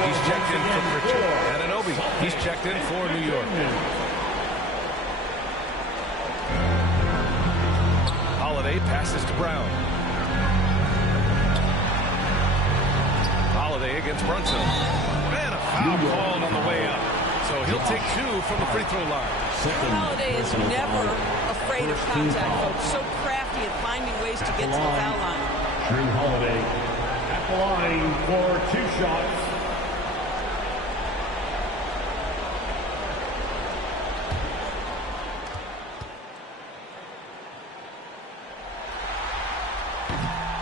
He's checked in for Pritchard. Anunoby, he's checked in for New York. Holiday passes to Brown. Holiday against Brunson. And a foul called on the way up. So he'll take 2 from the free throw line. Holiday is never afraid of contact, folks. So crafty at finding ways to get to the foul line. Drew Holiday at the line for 2 shots.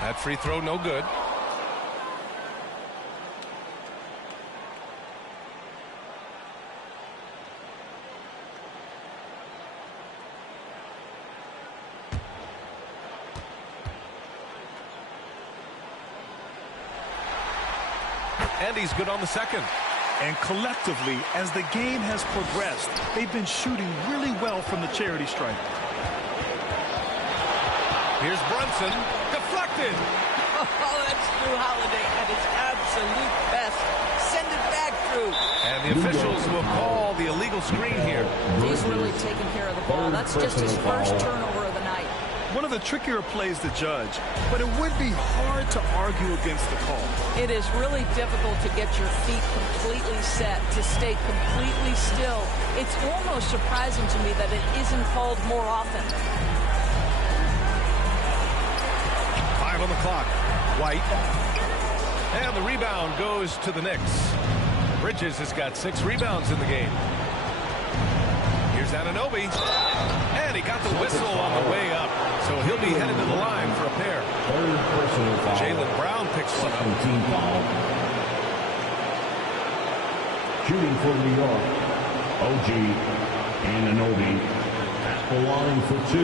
That free throw no good. And he's good on the second. And collectively, as the game has progressed, they've been shooting really well from the charity stripe. Here's Brunson. Deflected. Oh, that's Drew Holiday at his absolute best. Send it back, Drew. And the officials will call the illegal screen here. He's really taking care of the ball. That's just his first turnover of the night. One of the trickier plays to judge, but it would be hard to argue against the call. It is really difficult to get your feet completely set, to stay completely still. It's almost surprising to me that it isn't called more often. 5 on the clock. White. And the rebound goes to the Knicks. Bridges has got 6 rebounds in the game. Here's Anunoby. And he got the whistle on the way up. So he'll be headed to the line for a pair. Third personal foul. Jalen Brown picks one up. Team foul. Shooting for New York. OG Anunoby at the line for 2.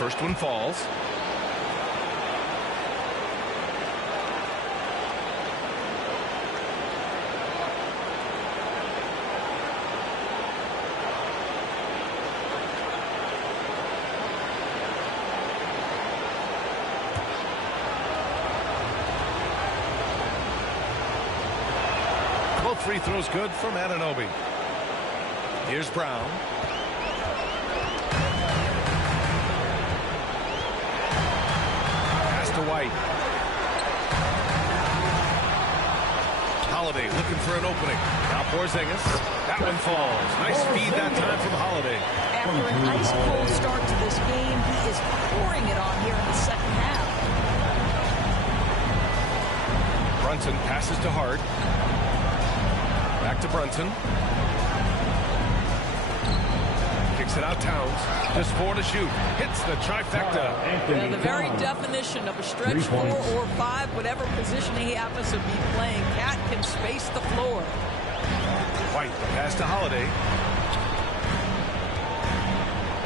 First one falls. Both free throws good from Anunoby. Here's Brown. Pass to White. Holiday looking for an opening. Now Porzingis. That one falls. Nice feed that time from Holiday. After an ice cold start to this game, he is pouring it on here in the second half. Brunson passes to Hart. Back to Brunson. Kicks it out Towns. Just 4 to shoot. Hits the trifecta. Yeah, the very definition of a stretch 4 or 5, whatever position he happens to be playing, Cat can space the floor. White pass to Holiday.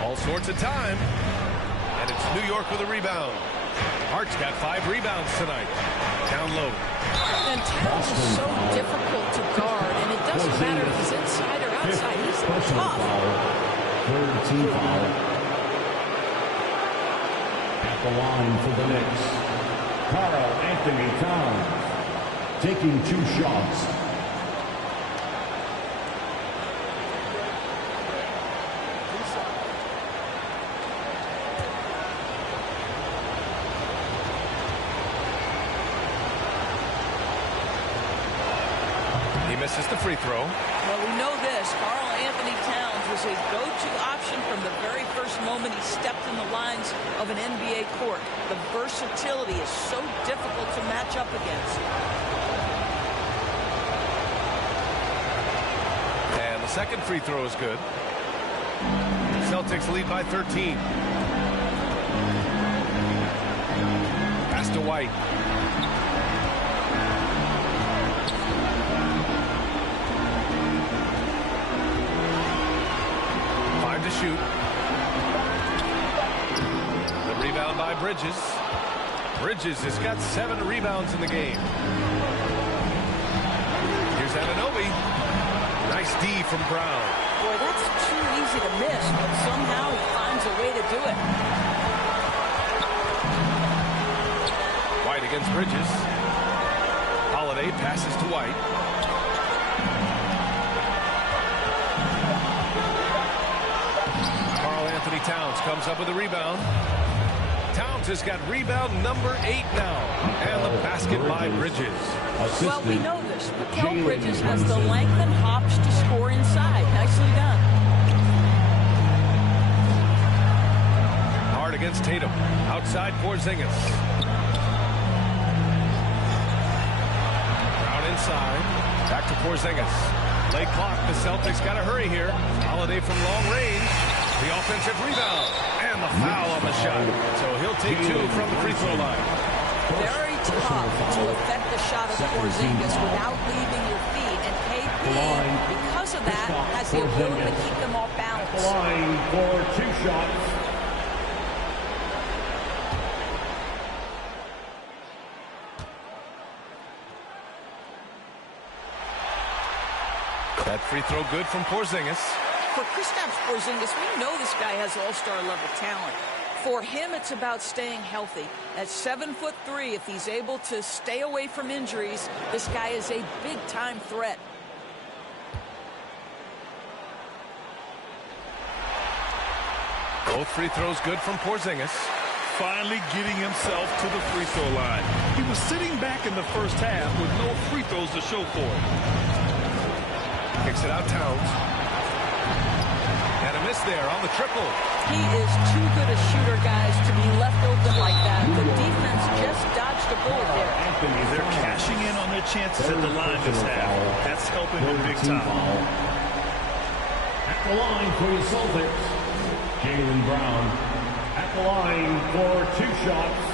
All sorts of time. And it's New York with a rebound. Hart's got 5 rebounds tonight. Down low. And Towns is so difficult to guard, and it doesn't matter if he's inside or outside. He's tough. Third team foul. At the line for the Knicks, Karl Anthony Towns taking 2 shots. Misses the free throw. Well, we know this. Karl Anthony Towns was a go-to option from the very first moment he stepped in the lines of an NBA court. The versatility is so difficult to match up against. And the second free throw is good. Celtics lead by 13. Pass to White. To shoot. The rebound by Bridges. Bridges has got 7 rebounds in the game. Here's Anunoby. Nice D from Brown. Boy, that's too easy to miss, but somehow he finds a way to do it. White against Bridges. Holiday passes to White. Anthony Towns comes up with a rebound. Towns has got rebound number 8 now. And the basket by Bridges. Well, we know this. Mikal Bridges has the length and hops to score inside. Nicely done. Hard against Tatum. Outside Porzingis. Brown inside. Back to Porzingis. Late clock. The Celtics got to hurry here. Holiday from long range. The offensive rebound and the foul on the shot. So he'll take 2 from the free throw line. Very tough to affect the shot of Porzingis without leaving your feet. And KP, because of that, has the ability to keep them off balance. Line for 2 shots. That free throw good from Porzingis. For Kristaps Porzingis, we know this guy has all-star level talent. For him, it's about staying healthy. At 7'3", if he's able to stay away from injuries, this guy is a big-time threat. Both free throws good from Porzingis. Finally getting himself to the free throw line. He was sitting back in the first half with no free throws to show for it. Kicks it out Towns. And a miss there on the triple. He is too good a shooter, guys, to be left open like that. The defense just dodged a bullet there. They're cashing in on their chances at the line this half. That's helping them big time. At the line for the Celtics, Jaylen Brown. At the line for 2 shots.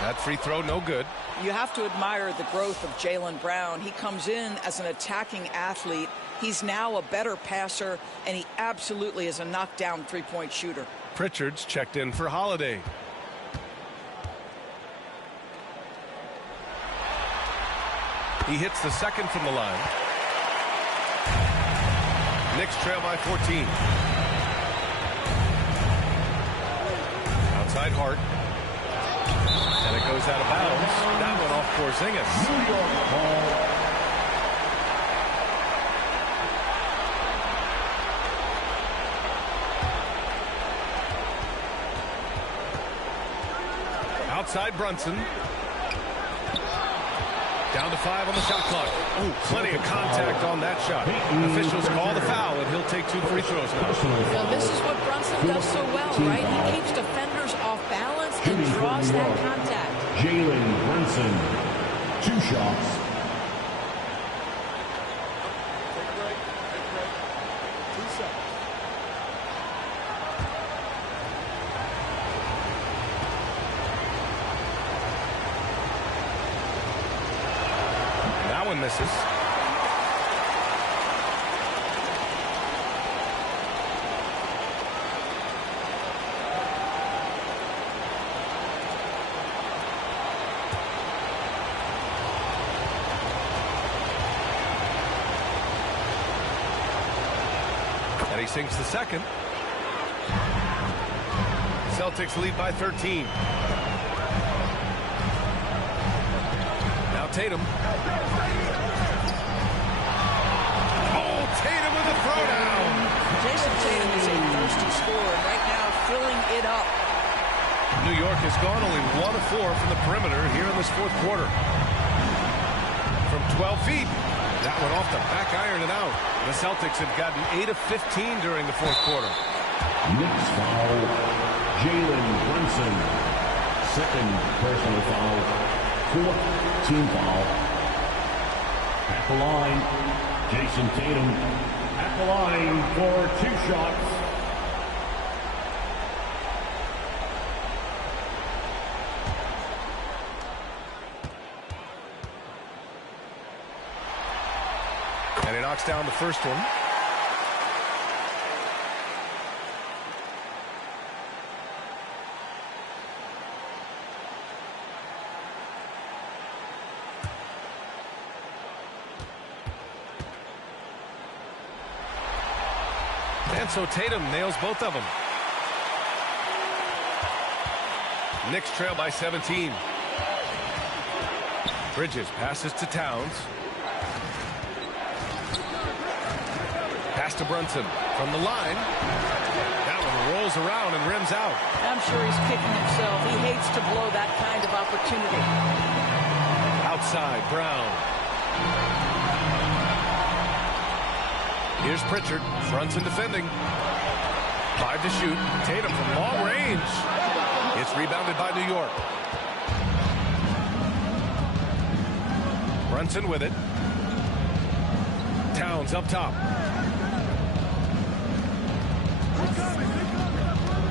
That free throw, no good. You have to admire the growth of Jaylen Brown. He comes in as an attacking athlete. He's now a better passer, and he absolutely is a knockdown three-point shooter. Pritchard's checked in for Holiday. He hits the second from the line. Knicks trail by 14. Outside Hart. And it goes out of bounds. That one off Porzingis. New York ball. Outside Brunson. Down to 5 on the shot clock. Oh, plenty of contact on that shot. Officials call the foul, and he'll take 2 free throws now. Now, this is what Brunson does so well, right? He keeps defenders off balance and draws that contact. Jalen Brunson, 2 shots. That one misses. And he sinks the second. Celtics lead by 13. Now Tatum. Oh, Tatum with a throwdown. Jason Tatum is a thirsty scorer, and right now filling it up. New York has gone only 1 of 4 from the perimeter here in this fourth quarter. From 12 feet. That one off the back iron and out. The Celtics have gotten 8 of 15 during the fourth quarter. Knicks foul. Jalen Brunson. Second personal foul. 4th team foul. At the line, Jason Tatum. At the line for 2 shots. And he knocks down the first one. And so Tatum nails both of them. Knicks trail by 17. Bridges passes to Towns. Pass to Brunson from the line. That one rolls around and rims out. I'm sure he's kicking himself. He hates to blow that kind of opportunity. Outside, Brown. Here's Pritchard. Brunson defending. 5 to shoot. Tatum from long range. It's rebounded by New York. Brunson with it. Towns up top.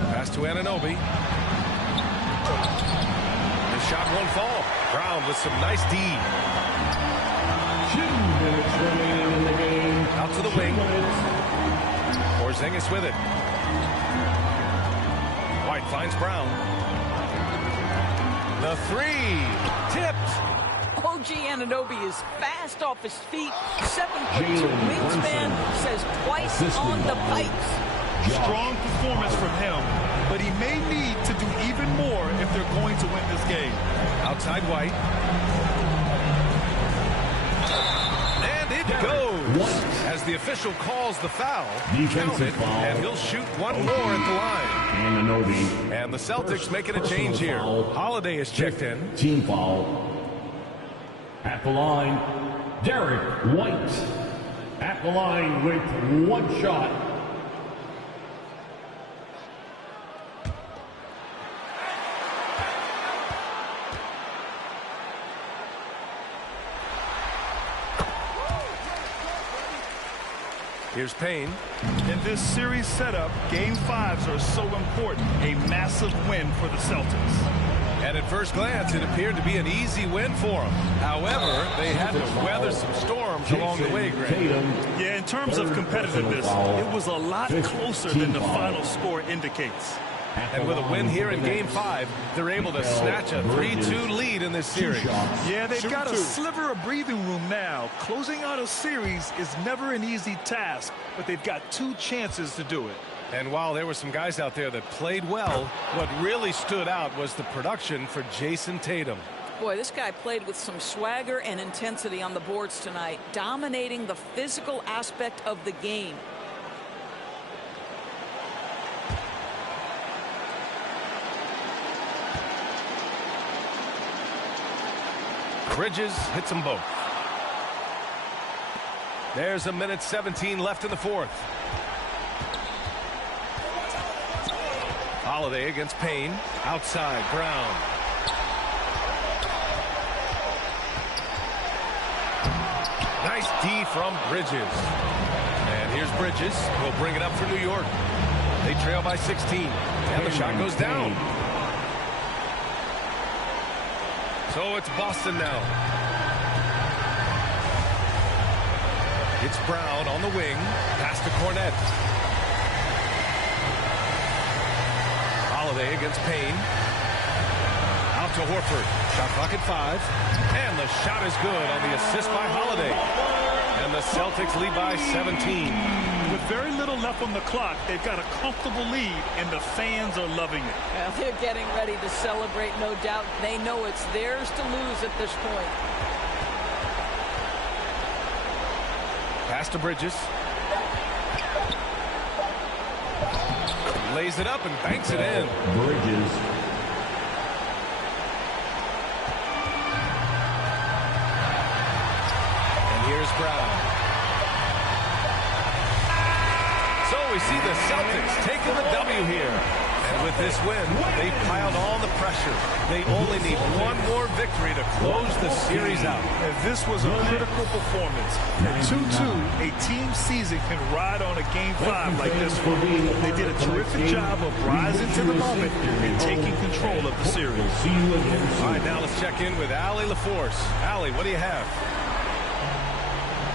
Pass to Anunoby. The shot won't fall. Brown with some nice D. 2 minutes remaining in the game. Out to the wing. Porzingis with it. White finds Brown. The 3. Tipped. OG Anunoby is fast off his feet. 7'2" wingspan, says twice on the pipes. Strong performance from him, but he may need to do even more if they're going to win this game. Outside White. And it goes. As the official calls the foul, count it, and he'll shoot one more at the line. Anunoby. And the Celtics making a change here. Holiday is checked in. Team foul. At the line, Derek White. At the line with 1 shot. Here's Payne. In this series setup, Game 5s are so important. A massive win for the Celtics. And at first glance, it appeared to be an easy win for them. However, they had to weather some storms along the way, Greg. Yeah, in terms of competitiveness, it was a lot closer than the final score indicates. And with a win here in Game 5, they're able to snatch a 3-2 lead in this series. Yeah, they've got a sliver of breathing room now. Closing out a series is never an easy task, but they've got 2 chances to do it. And while there were some guys out there that played well, what really stood out was the production for Jason Tatum. Boy, this guy played with some swagger and intensity on the boards tonight, dominating the physical aspect of the game. Bridges hits them both. There's 1:17 left in the fourth. Holiday against Payne. Outside, Brown. Nice D from Bridges. And here's Bridges. He'll bring it up for New York. They trail by 16. And the shot goes down. So it's Boston now. It's Brown on the wing. Pass to Cornette. Holiday against Payne. Out to Horford. Shot clock at 5. And the shot is good on the assist by Holiday. And the Celtics lead by 17. With very little left on the clock, they've got a comfortable lead, and the fans are loving it. Well, they're getting ready to celebrate, no doubt. They know it's theirs to lose at this point. Pass to Bridges. Lays it up and banks it in. Bridges. And here's Brown. So we see the Celtics taking the W here. And with this win, they've piled on the pressure. They only need one more victory to close the series out. And this was a critical performance. At 2-2, a team season can ride on a Game 5 like this one. They did a terrific job of rising to the moment and taking control of the series. All right, now let's check in with Allie LaForce. Allie, what do you have?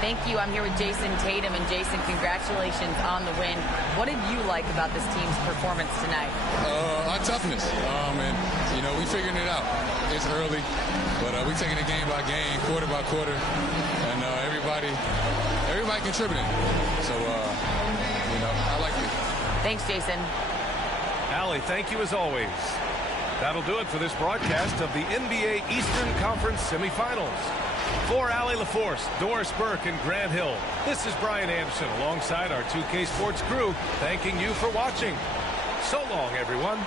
Thank you. I'm here with Jason Tatum. And Jason, congratulations on the win. What did you like about this team's performance tonight? Our toughness. And, you know, we figuring it out. It's early, but we taking it game by game, quarter by quarter. And everybody contributing. So, you know, I like it. Thanks, Jason. Allie, thank you as always. That'll do it for this broadcast of the NBA Eastern Conference Semifinals. For Allie LaForce, Doris Burke, and Grant Hill, this is Brian Anderson alongside our 2K Sports crew, thanking you for watching. So long, everyone.